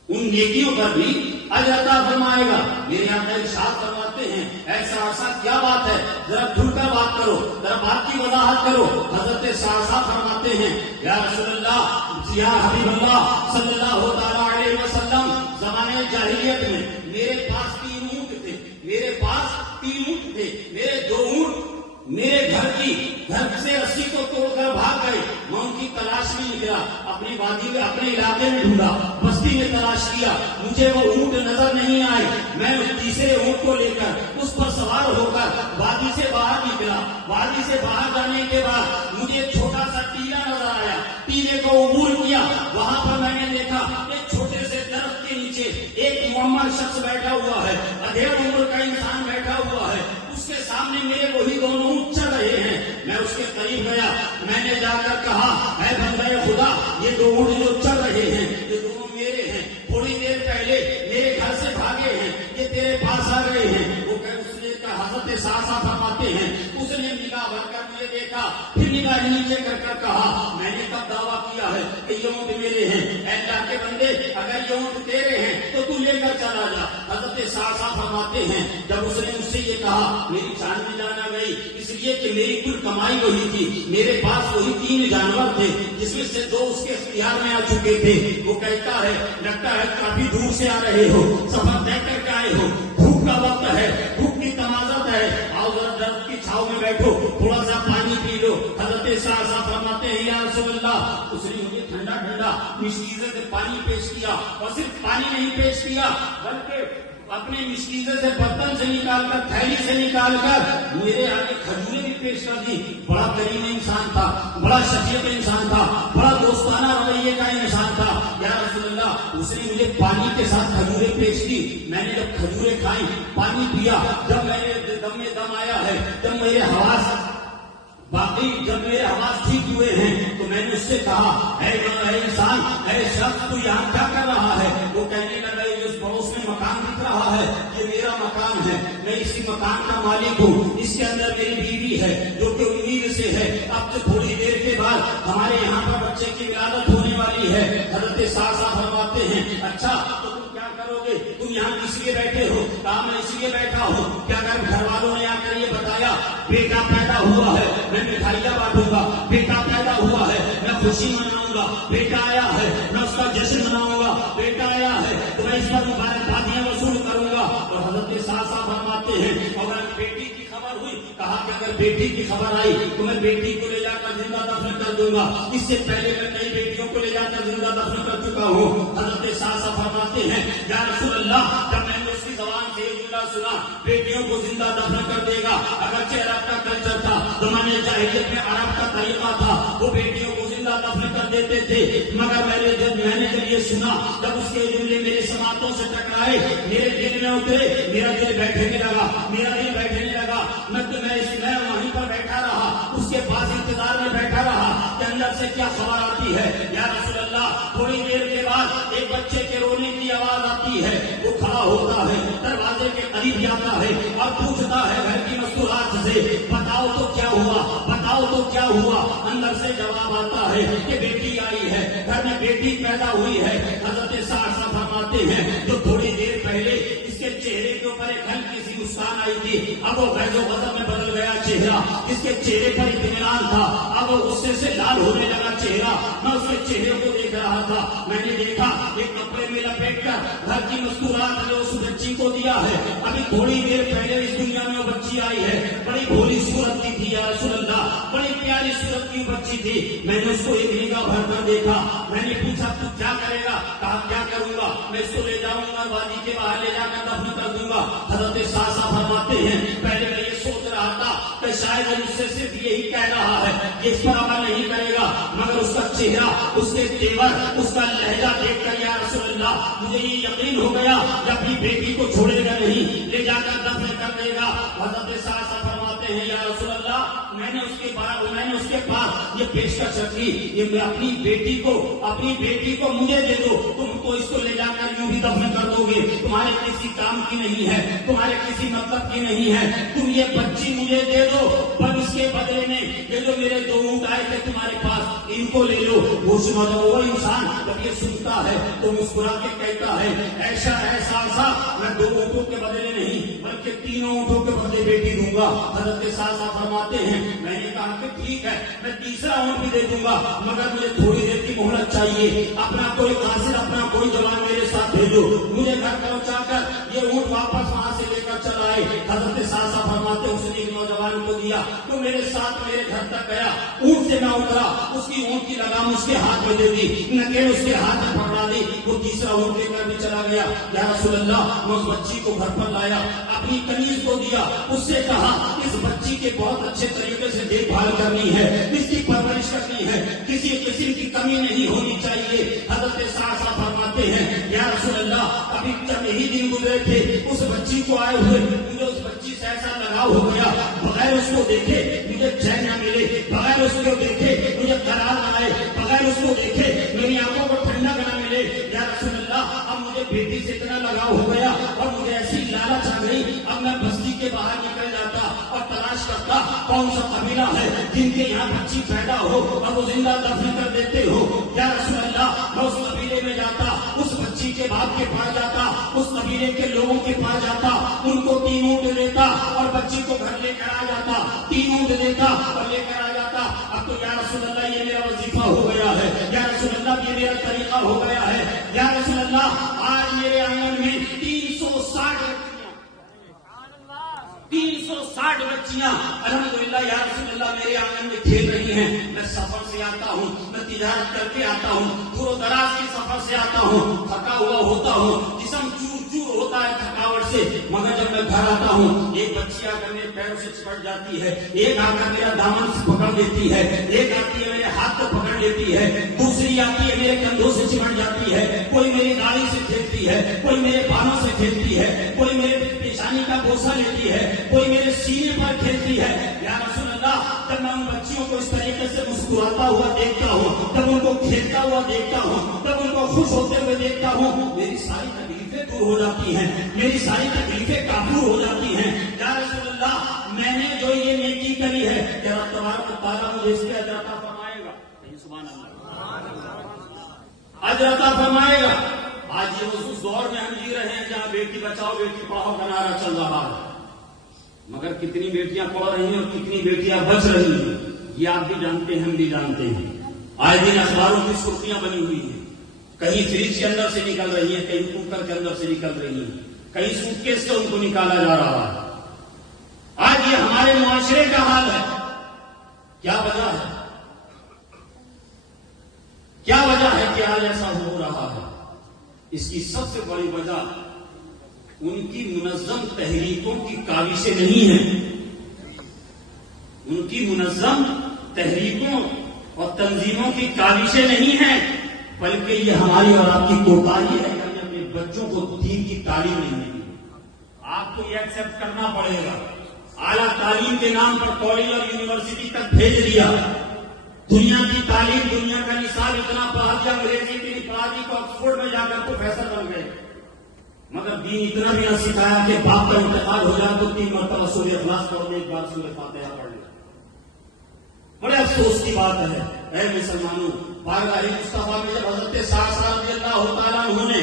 ان نیکیوں پر بھی اجر عطا فرمائے گا۔ میرے آقا ارشاد فرماتے ہیں اے سعصع کیا بات ہے، ذرا کھل کر بات کرو، ذرا بات کی وضاحت کرو۔ حضرت سعصع فرماتے ہیں یا رسول اللہ، یا حبیب اللہ صلی اللہ تعالیٰ علیہ وسلم، زمانے جاہلیت میں میرے پاس 3 اونٹ تھے، میرے پاس 3 اونٹ تھے، میرے 2 اونٹ میرے گھر سے رسی کو توڑ کر بھاگ گئے۔ میں ان کی تلاش میں نکلا، اپنی وادی میں اپنے علاقے میں ڈھونڈا، بستی میں تلاش کیا، مجھے وہ اونٹ نظر نہیں آئے۔ میں اس تیسرے اونٹ کو لے کر اس پر سوار ہو کر وادی سے باہر نکلا۔ وادی سے باہر جانے کے بعد مجھے ایک چھوٹا سا ٹیلا نظر آیا، ٹیلے کو عبور کیا۔ وہاں پر میں نے دیکھا ایک چھوٹے سے درخت کے نیچے ایک معمر شخص بیٹھا ہوا ہے، ادھیڑ عمر کا انسان بیٹھا ہوا ہے، اس کے سامنے میرے وہی 2 اونٹ چل رہے ہیں۔ میں اس کے قریب گیا، میں نے جا کر کہا اے بندہ خدا، یہ 2 اونٹ جو چل رہے ہیں یہ دونوں میرے ہیں، تھوڑی دیر پہلے میرے گھر سے بھاگے ہیں، یہ تیرے پاس آ گئے ہیں۔ وہ اس نے کہا، حضرت سعصع فرماتے ہیں اس نے نگاہ بھر کر مجھے دیکھا، پھر نگاہ نیچے کر کہا میں نے کب دعویٰ کیا ہے کہ یہ اونٹ میرے ہیں؟ اے اللہ کے بندے، اگر یہ اونٹ تیرے ہیں تو لے کر چلا جا۔ حضرت سعصع فرماتے ہیں جب اس نے مجھ سے یہ کہا میری جان میں جان آ گئی، اس لیے کہ میری کل کمائی وہی تھی، میرے پاس وہی 3 جانور تھے جس میں سے 2 اس کے اختیار میں آ چکے تھے۔ وہ کہتا ہے لگتا ہے کافی دور سے آ رہے ہو، سفر طے کر کے آئے ہو، بھوک کا وقت ہے، بھوک کی تمازت ہے، آؤ ذرا درخت کی چھاؤں میں بیٹھو، تھوڑا سا پانی پی لو۔ حضرت سعصع فرماتے ہیں یا رسول اللہ، اس نے مجھے ٹھنڈا مشکیزے سے پانی پیش کیا، اور صرف پانی نہیں پیش کیا بلکہ اپنے مشکیزے سے برتن سے نکال کر، تھیلی سے نکال کر میرے آگے کھجوریں بھی پیش کر دی۔ بڑا کریم انسان تھا، بڑا شخصیت انسان تھا، بڑا دوستانہ رویے کا انسان تھا۔ یا اس نے مجھے پانی کے ساتھ کھجوریں پیش کی. میں نے جب کھجوریں کھائیں، پانی پیا، جب میرے دم میں دم آیا ہے، جب میرے حواس باقی جب میرے حواس ٹھیک ہوئے ہیں، تو میں نے اس سے کہا اے انسان، اے شخص، تو یہاں کیا کر رہا ہے؟ وہ کہنے لگا یہ اس پڑوس میں مکان دکھ رہا ہے، یہ میرا مکان ہے، میں اسی مکان کا مالک ہوں، اس کے اندر میری بیوی ہے جو کہ امید سے ہے. اب سے تھوڑی دیر کے بعد ہمارے یہاں پر بچے کی ولادت ہونے والی ہے. حضرت ساسا فرماتے ہیں اچھا تو تم کیا کرو گے؟ تم یہاں کس لیے بیٹھے ہو؟ کہا میں اس لیے بیٹھا ہوں، کیا گھر والوں نے آ کر یہ بتایا بیٹا پیدا ہوا ہے، میں مٹھائیاں بانٹوں گا، بیٹا پیدا ہوا ہے میں خوشی مناؤں گا، بیٹا آیا ہے میں اس کا جشن مناؤں گا، بیٹا آیا ہے تو میں اس پر مبارکبادیاں وصول کروں گا. اور حضرت ساسا فرماتے ہیں اگر بیٹی کی خبر ہوئی، کہا کہ اگر بیٹی کی خبر آئی تو میں بیٹی کو لے جا کر زندہ دفن کر دوں گا. اس سے پہلے میں کئی بیٹیوں کو لے جا کر زندہ دفن کر چکا ہوں. حضرت ساسا فرماتے ہیں یا رسول اللہ، جب میں نے اس کی زبان سے یہ جملہ سنا بیٹیوں کو زندہ دفن کر دے گا، اگرچہ عرب کا کلچر تھا، زمانے جاہلیت میں عرب کا طریقہ تھا، وہ بیٹیوں کو زندہ دفن کر دیتے تھے، مگر میں نے جب یہ سنا، جب اس کے جملے میرے سماعتوں سے ٹکرائے، میرے دل میں اترے، میرا دل بیٹھنے لگا، میں وہیں پر بیٹھا رہا، اس کے پاس انتظار میں بیٹھا رہا کہ اندر سے کیا خبر آتی ہے. یا رسول اللہ، تھوڑی دیر کے بعد ایک بچے کے رونے کی آواز آتی ہے، وہ کھڑا ہوتا ہے، دروازے کے قریب جاتا ہے اور پوچھتا ہے گھر کی مستورات سے بتاؤ تو کیا ہوا، بتاؤ تو کیا ہوا. اندر سے جواب آتا ہے کہ بیٹی آئی ہے، گھر میں بیٹی پیدا ہوئی ہے. حضرت ساسا فرماتے ہیں جو تھوڑی دیر پہلے اس کے چہرے کے اوپر ایک ہلکی سی مسکان آئی تھی، اب وہ غیظ و غضب میں بدل گیا چہرہ. جس کے چہرے پر اطمینان تھا اب وہ غصے سے لال ہونے لگا چہرہ. میں اس کے چہرے کو دیکھ رہا تھا، میں نے دیکھا ایک کپڑے میں لپیٹ کر گھر کی مستورات نے اس بچی کو دیا ہے. ابھی تھوڑی دیر پہلے اس دنیا میں وہ بچی آئی ہے، بڑی بھولی صورت کی تھی یا رسول اللہ، بڑی پیاری صورت کی بچی تھی. میں نے اس کو ایک نگاہ بھر کر دیکھا، میں نے پوچھا تو کیا کرے گا؟ کہا کیا کروں گا، میں اس کو لے جاؤں گا، وادی کے باہر لے جا کر دفن کر دوں گا. حضرت ساسا فرماتے ہیں پہلے میں یہ سوچ رہا تھا کہ شاید اس سے صرف یہی کہہ رہا ہے کہ اس پر عمل نہیں کرے گا، مگر اس کا چہرہ، اس کے تیور، اس کا لہجہ دیکھ کر یا رسول اللہ مجھے یہ یقین ہو گیا کہ اپنی بیٹی کو چھوڑے گا نہیں، لے جا کر دفن کر دے گا. حضرت ساسا فرماتے ہیں یا رسول اللہ، میں نے اس کے پاس یہ پیشکش رکھی، یہ میں اپنی بیٹی کو مجھے دے دو، تم کو اس کو لے جا کر یوں بھی دفن کر دو گے، تمہارے کسی کام کی نہیں ہے، تمہارے کسی مطلب کی نہیں ہے، تم یہ بچی مجھے دے دو، پر اس کے بدلے میں یہ جو میرے 2 اونٹ آئے تھے تمہارے پاس ان کو لے لو. وہ انسان جب یہ سنتا ہے تو مسکرا کے کہتا ہے ایسا میں 2 اونٹوں کے بدلے نہیں بلکہ 3 اونٹوں کے بدلے بیٹی دوں گا. حضرت ساسا فرماتے ہیں میں نے کہا کہ ٹھیک ہے میں تیسرا اونٹ بھی دے دوں گا، مگر مجھے تھوڑی دیر کی مہلت چاہیے، اپنا کوئی قاصد، اپنا کوئی جوان میرے ساتھ بھیجو، مجھے گھر پہنچا کر یہ اونٹ واپس وہاں سے لے کر چلا آئے. حضرت ساسا فرماتے اس نے ایک نوجوان کو دیا تو میرے ساتھ میرے گھر تک گیا، اونٹ سے نہ اترا، اس کی اونٹ کی لگام اس کے ہاتھ میں دے دی، نکیل اس کے ہاتھ میں پکڑا دی، وہ تیسرا اونٹ لے کر بھی چلا گیا. یا رسول اللہ، میں اس بچی کو گھر پر لایا، اپنی کنیز کو دیا، اس سے کہا اس بچی کے بہت اچھے طریقے سے دیکھ بھال کرنی ہے، اس کی پرورش کرنی ہے، کسی قسم کی کمی نہیں ہونی چاہیے. حضرت ساسا فرماتے ہیں یا رسول اللہ، ابھی چند ہی دن گزرے تھے اس بچی کو آئے ہوئے، مجھے اس بچی سے ایسا لگاؤ ہو گیا، بغیر اس کو دیکھے مجھے چین نہ ملے، بغیر اس کو دیکھے مجھے قرار نہ آئے، بغیر اس کو دیکھے میری آنکھوں کو ٹھنڈک نہ ملے. یا رسول اللہ، اب مجھے بیٹی سے اتنا لگاؤ ہو گیا اور مجھے ایسی لالچ آ گئی، اب میں بستی کے باہر نکل جاتا اور تلاش کرتا کون سا قبیلہ ہے جن کے یہاں بچی پیدا ہو اور وہ زندہ دفن کر دیتے ہو. یا رسول اللہ، میں اس قبیلے میں جاتا، اس بچی کے باپ کے پاس جاتا، اس قبیلے کے لوگوں کے پاس جاتا، ان کو 3 اونٹ دیتا اور بچی کو گھر لے کر آ جاتا، 3 اونٹ دیتا اور لے کر آ جاتا. اب تو یا رسول اللہ یہ میرا وظیفہ ہو گیا ہے، یا رسول اللہ یہ میرا طریقہ ہو گیا ہے. یا رسول اللہ، آج میرے آنگن میں 360 بچیاں الحمدللہ یا رسول اللہ میرے آنگن میں کھیل رہی ہیں. میں سفر سے آتا ہوں، میں تجارت کر کے آتا ہوں، دور و دراز کے سفر سے آتا ہوں، تھکا ہوا ہوتا ہوں، جسم چور چور ہوتا ہے تھکاوٹ سے، مگر جب میں گھر آتا ہوں ایک بچی آ کر میرے پیروں سے چمٹ جاتی ہے، ایک آ کر میرا دامن پکڑ لیتی ہے، ایک آتی ہے میرے ہاتھ کو پکڑ لیتی ہے، دوسری آتی ہے میرے کندھوں سے چمٹ جاتی ہے، کوئی میری داڑھی سے کھیلتی ہے، کوئی میرے بالوں سے کھیلتی ہے، کوئی میرے پیشانی کا بوسہ لیتی ہے، کوئی میرے سینے پر کھیلتی ہے۔ یا رسول اللہ، جب میں ان بچیوں کو اس طریقے سے مسکراتا ہوا دیکھتا ہوں، جب ان کو کھیلتا ہوا دیکھتا ہوں، جب ان کو خوش ہوتے ہوئے دیکھتا ہوں، میری ساری تکلیفیں دور ہو جاتی ہیں، میری ساری تکلیفیں کافور ہو جاتی ہیں۔ یا رسول اللہ، میں نے جو یہ نیکی کری ہے، کیا رب تبارک و تعالیٰ مجھے اس پہ اجر عطا فرمائے گا؟ سبحان اللہ، اجر عطا فرمائے گا۔ آج یہ اس دور میں ہم جی رہے ہیں جہاں بیٹی بچاؤ بیٹی پڑھاؤ کا نعرہ چل رہا ہے، مگر کتنی بیٹیاں پڑھ رہی ہیں اور کتنی بیٹیاں بچ رہی ہیں یہ آپ بھی جانتے ہیں، ہم بھی جانتے ہیں۔ آئے دن اخباروں کی سرخیاں بنی ہوئی ہیں، کہیں فریج کے اندر سے نکل رہی ہیں، کہیں کوکر کے اندر سے نکل رہی ہیں، کہیں سوٹ کیس سے ان کو نکالا جا رہا ہے۔ آج یہ ہمارے معاشرے کا حال ہے۔ کیا وجہ ہے؟ کیا وجہ ہے کہ آج ایسا ہو رہا ہے؟ اس کی سب سے بڑی وجہ ان کی منظم تحریکوں کی کاوشیں نہیں ہیں، ان کی منظم تحریکوں اور تنظیموں کی کاوشیں نہیں ہیں، بلکہ یہ ہماری اور آپ کی کوتاہی ہے کہ ہم نے اپنے بچوں کو دین کی تعلیم نہیں دی۔ آپ کو یہ ایکسپٹ کرنا پڑے گا، اعلیٰ تعلیم کے نام پر کالج اور یونیورسٹی تک بھیج دیا، دنیا کی تعلیم، دنیا کا نصاب اتنا پڑھا دیا، انگریزی کی پڑھا دی تو آکسفورڈ میں جا کر پروفیسر بن گئے، مگر دین اتنا بھی نہ سکھایا کہ باپ کا انتقال ہو جائے تو 3 مرتبہ سورہ اخلاص پڑھ لے، ایک بار سورہ فاتحہ پڑھ لے۔ بڑے افسوس کی بات ہے اے مسلمانوں، بارگاہ مصطفیٰ میں جب حضرت سعد رضی اللہ تعالیٰ عنہ نے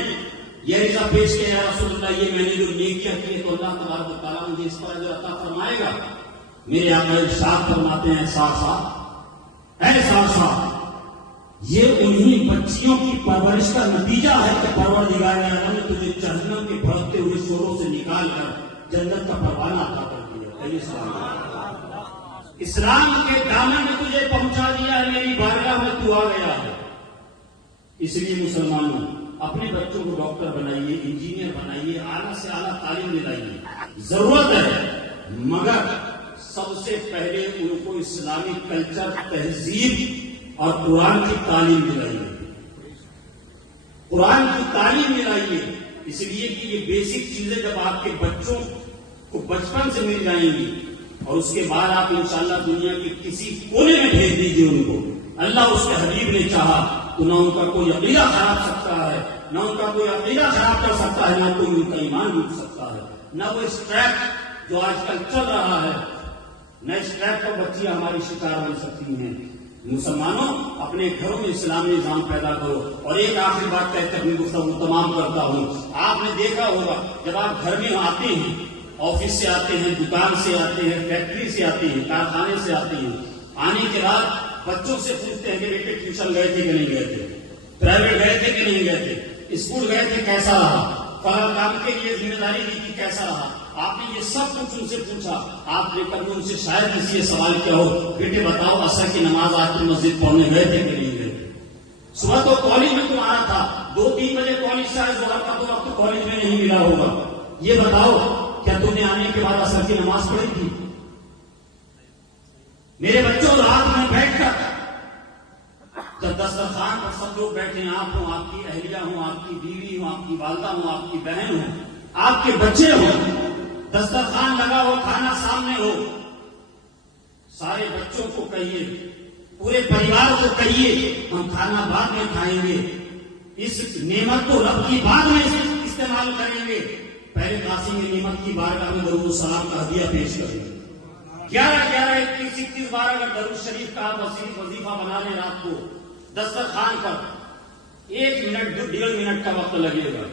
یہ رضا پیش کیا، یا رسول اللہ، یہ میں نے جو نیکیاں کی تو اللہ تبارک و تعالیٰ مجھے اس پر اجر عطا فرمائے گا۔ میرے آقا ارشاد فرماتے ہیں، اے سعد، یہ انہی بچیوں کی پرورش کا نتیجہ ہے کہ پروردگار عالم نے تجھے جہنم کے بھڑکتے ہوئے شوروں سے نکال کر جنت کا پروانہ عطا کر دیا۔ اسلام کے دامن میں تجھے پہنچا دیا ہے، میری بارگاہ میں تو آ گیا ہے۔ اس لیے مسلمانوں، اپنے بچوں کو ڈاکٹر بنائیے، انجینئر بنائیے، اعلیٰ سے اعلیٰ تعلیم دلائیے، ضرورت ہے، مگر سب سے پہلے ان کو اسلامی کلچر، تہذیب اور قرآن کی تعلیم دلائیے، قرآن کی تعلیم دلائیے، اس لیے کہ یہ بیسک چیزیں جب آپ کے بچوں کو بچپن سے مل جائیں گی اور اس کے بعد آپ انشاءاللہ دنیا کے کسی کونے میں بھیج دیجیے ان کو، اللہ اس کے حبیب نے چاہا تو نہ ان کا کوئی عقیدہ خراب سکتا ہے، نہ ان کا کوئی عقیدہ خراب کر سکتا ہے، نہ کوئی ان کا ایمان ڈوب سکتا ہے، نہ وہ اسٹریپ جو آج کل چل رہا ہے، نہ اسٹریپ پر بچیاں ہماری شکار بن سکتی ہیں۔ مسلمانوں، اپنے گھروں میں اسلامی نظام پیدا کرو۔ اور ایک آخری بات کہتے اپنی گفتگو تمام کرتا ہوں، آپ نے دیکھا ہوگا جب آپ گھر میں آتے ہیں، آفس سے آتے ہیں، دکان سے آتے ہیں، فیکٹری سے آتے ہیں، کارخانے سے آتے ہیں، آنے کے بعد بچوں سے پوچھتے ہیں کہ بیٹے ٹیوشن گئے تھے کہ نہیں گئے تھے، پرائیویٹ گئے تھے کہ نہیں گئے تھے، اسکول گئے تھے کیسا رہا، فلاں کام کے لیے ذمہ داری لی تھی کیسا رہا۔ آپ نے یہ سب کچھ ان سے پوچھا، آپ نے کبھی ان سے شاید کسی یہ سوال کیا ہو، بیٹے بتاؤ عصر کی نماز آج تم مسجد پڑھنے گئے تھے کہ نہیں گئے تھے؟ صبح تو کالج میں تمہارا تھا، 2-3 بجے کالج سے آئے، ظہر کا تو وقت کالج میں نہیں ملا ہوگا، یہ بتاؤ کیا تم نے آنے کے بعد عصر کی نماز پڑھی تھی؟ میرے بچوں، رات میں بیٹھ کر جب دسترخوان پر سب لوگ بیٹھے ہیں، آپ ہوں، آپ کی اہلیہ ہوں، آپ کی بیوی ہوں، آپ کی والدہ ہوں، آپ کی بہن ہوں، آپ کے بچے ہوں، دسترخوان لگا ہو، کھانا سامنے ہو، سارے بچوں کو کہیے، پورے پریوار کو کہیے ہم کھانا بعد میں کھائیں گے، اس نعمت کو رب کی بعد میں استعمال کریں گے، پہلے قاسم نعمت کی بارگاہ میں درود و سلام کا ہدیہ پیش کریں گے۔ 11 21 21 بار اگر درود شریف کا وظیفہ بنا لیں رات کو دسترخوان پر، 1 منٹ 1.5 منٹ کا وقت لگے گا،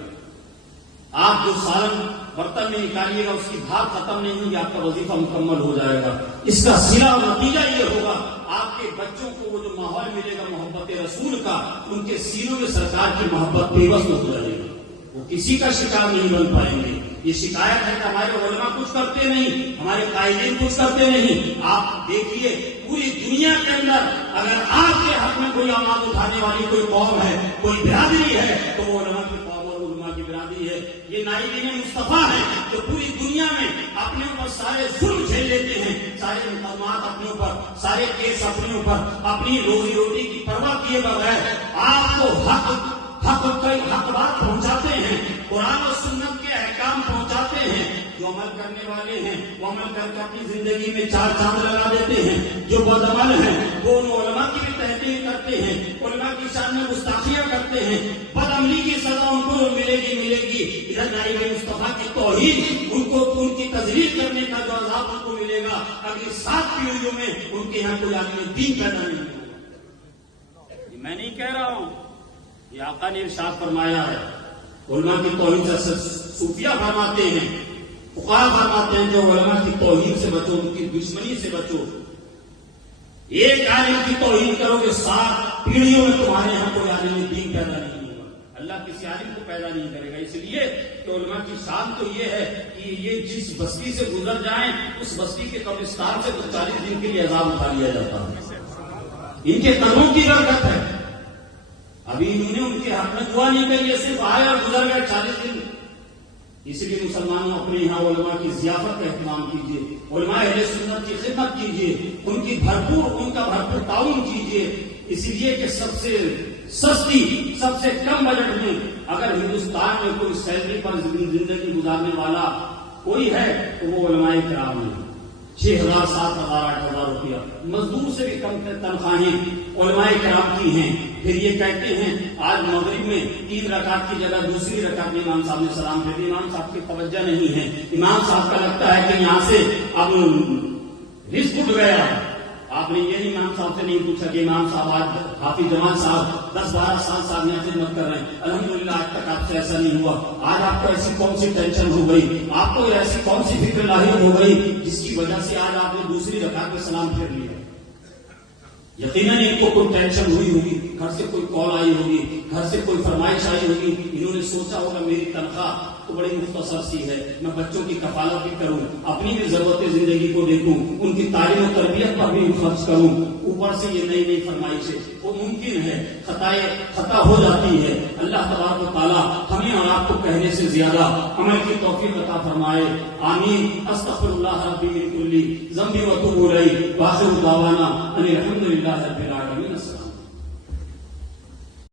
آپ جو سالن برتن میں نکالیے گا اس کی بھاپ ختم نہیں ہوگی، آپ کا وظیفہ مکمل ہو جائے گا۔ اس کا صلہ اور نتیجہ یہ ہوگا، آپ کے بچوں کو وہ جو ماحول ملے گا محبت رسول کا، ان کے سینوں میں سرکار کی محبت پیوست ہو جائے گی، وہ کسی کا شکار نہیں بن پائیں گے۔ یہ شکایت ہے کہ ہمارے علماء کچھ کرتے نہیں، ہمارے قائدین کچھ کرتے نہیں۔ آپ دیکھیے پوری دنیا کے اندر اگر آپ کے حق میں کوئی آواز اٹھانے والی کوئی قوم ہے، کوئی برادری ہے، تو وہ علماء کی قوم اور علماء کی برادری ہے۔ یہ نائبین مصطفیٰ ہیں جو پوری دنیا میں اپنے اوپر سارے ظلم جھیل لیتے ہیں، سارے مقدمات اپنے اوپر، سارے کیس اپنے اوپر، اپنی روزی روٹی کی پرواہ کیے بغیر آپ کو حق بات پہنچاتے ہیں، قرآن و سنت کے احکام پہنچاتے ہیں۔ جو عمل کرنے والے ہیں وہ عمل کر کے اپنی زندگی میں چار چاند لگا دیتے ہیں، جو بدعمل ہیں وہ ان علماء کی بھی تحقیر کرتے ہیں، علماء کی شان میں گستاخیاں کرتے ہیں، بدعملی کی سزا ان کو ملے گی۔ ادھر نائب مصطفیٰ کی توہین، ان کی تذلیل کرنے کا جو عذاب ان کو ملے گا اگلی 7 پیڑھیوں میں ان کے یہاں کوئی آدمی دین پیدا نہیں ہوگا۔ یہ میں نہیں کہہ رہا ہوں، یہ آقا نے ارشاد فرمایا ہے۔ علماء کی توہین سے صوفیہ فرماتے ہیں، فقہاء فرماتے ہیں جو علماء کی توہین سے بچو، ان کی دشمنی سے بچو۔ ایک عالم کی توہین کرو گے 7 پیڑھیوں میں تمہارے یہاں کوئی عالم دین پیدا نہیں ہوگا۔ اللہ کسی عالم کو پیدا نہیں کرے گا، اس لیے کہ علماء کی شان تو یہ ہے کہ یہ جس بستی سے گزر جائیں اس بستی کے قبرستان سے 40 دن کے لیے عذاب اٹھا لیا جاتا ہے۔ ان کے قدموں کی برکت ہے۔ ابھی انہوں نے ان کے حق میں دعا نہیں کری، یہ صرف آئے اور گزر گئے 40 دن۔ اس لیے مسلمانوں اپنے یہاں علماء کی ضیافت کا اہتمام کیجیے، علماء اہل سنت کی خدمت کیجیے، ان کا بھرپور تعاون کیجیے، اس لیے کہ سب سے سستی، سب سے کم بجٹ میں اگر ہندوستان میں کوئی سیلری پر زندگی گزارنے والا کوئی ہے تو وہ علماء کرام ہیں۔ 6,000 7,000 8,000 روپیہ مزدور سے بھی کم تنخواہیں علماء کرام کی ہیں۔ پھر یہ کہتے ہیں آج مغرب میں 3 رکعت کی جگہ دوسری رکعت میں امام صاحب نے سلام پھیر دیا، امام صاحب کی توجہ نہیں ہے، امام صاحب کا لگتا ہے کہ یہاں سے اب رزق اٹھ گیا۔ آپ نے یہ امام صاحب سے نہیں پوچھا کہ امام صاحب آج حافظ جمال صاحب 10-12 سال صاحب یہاں خدمت کر رہے ہیں، الحمدللہ آج تک آپ سے ایسا نہیں ہوا، آج آپ کو ایسی کون سی ٹینشن ہو گئی، آپ کو ایسی کون سی فکر لاحق ہو گئی جس کی وجہ سے آج آپ نے دوسری رکعت میں سلام پھیر لیا۔ یقیناً ان کو کوئی ٹینشن ہوئی ہوگی، گھر سے کوئی کال آئی ہوگی، گھر سے کوئی فرمائش آئی ہوگی، انہوں نے سوچا ہوگا میری تنخواہ تو بڑی مختصر سی ہے، میں بچوں کی کفالت بھی کروں، اپنی بھی ضرورت زندگی کو دیکھوں، ان کی تعلیم و تربیت پر بھی خرچ کروں، اوپر سے یہ نئی نئی فرمائشیں، وہ ممکن ہے خطا ہو جاتی ہے۔ اللہ تبارک و تعالیٰ ہمیں اور آپ کو کہنے سے زیادہ عمل کی توفیق عطا فرمائے، آمین۔ استغفر اللہ ربی من کل ذنب و اتوب الیہ، وآخر دعوانا ان الحمد للہ رب العالمین۔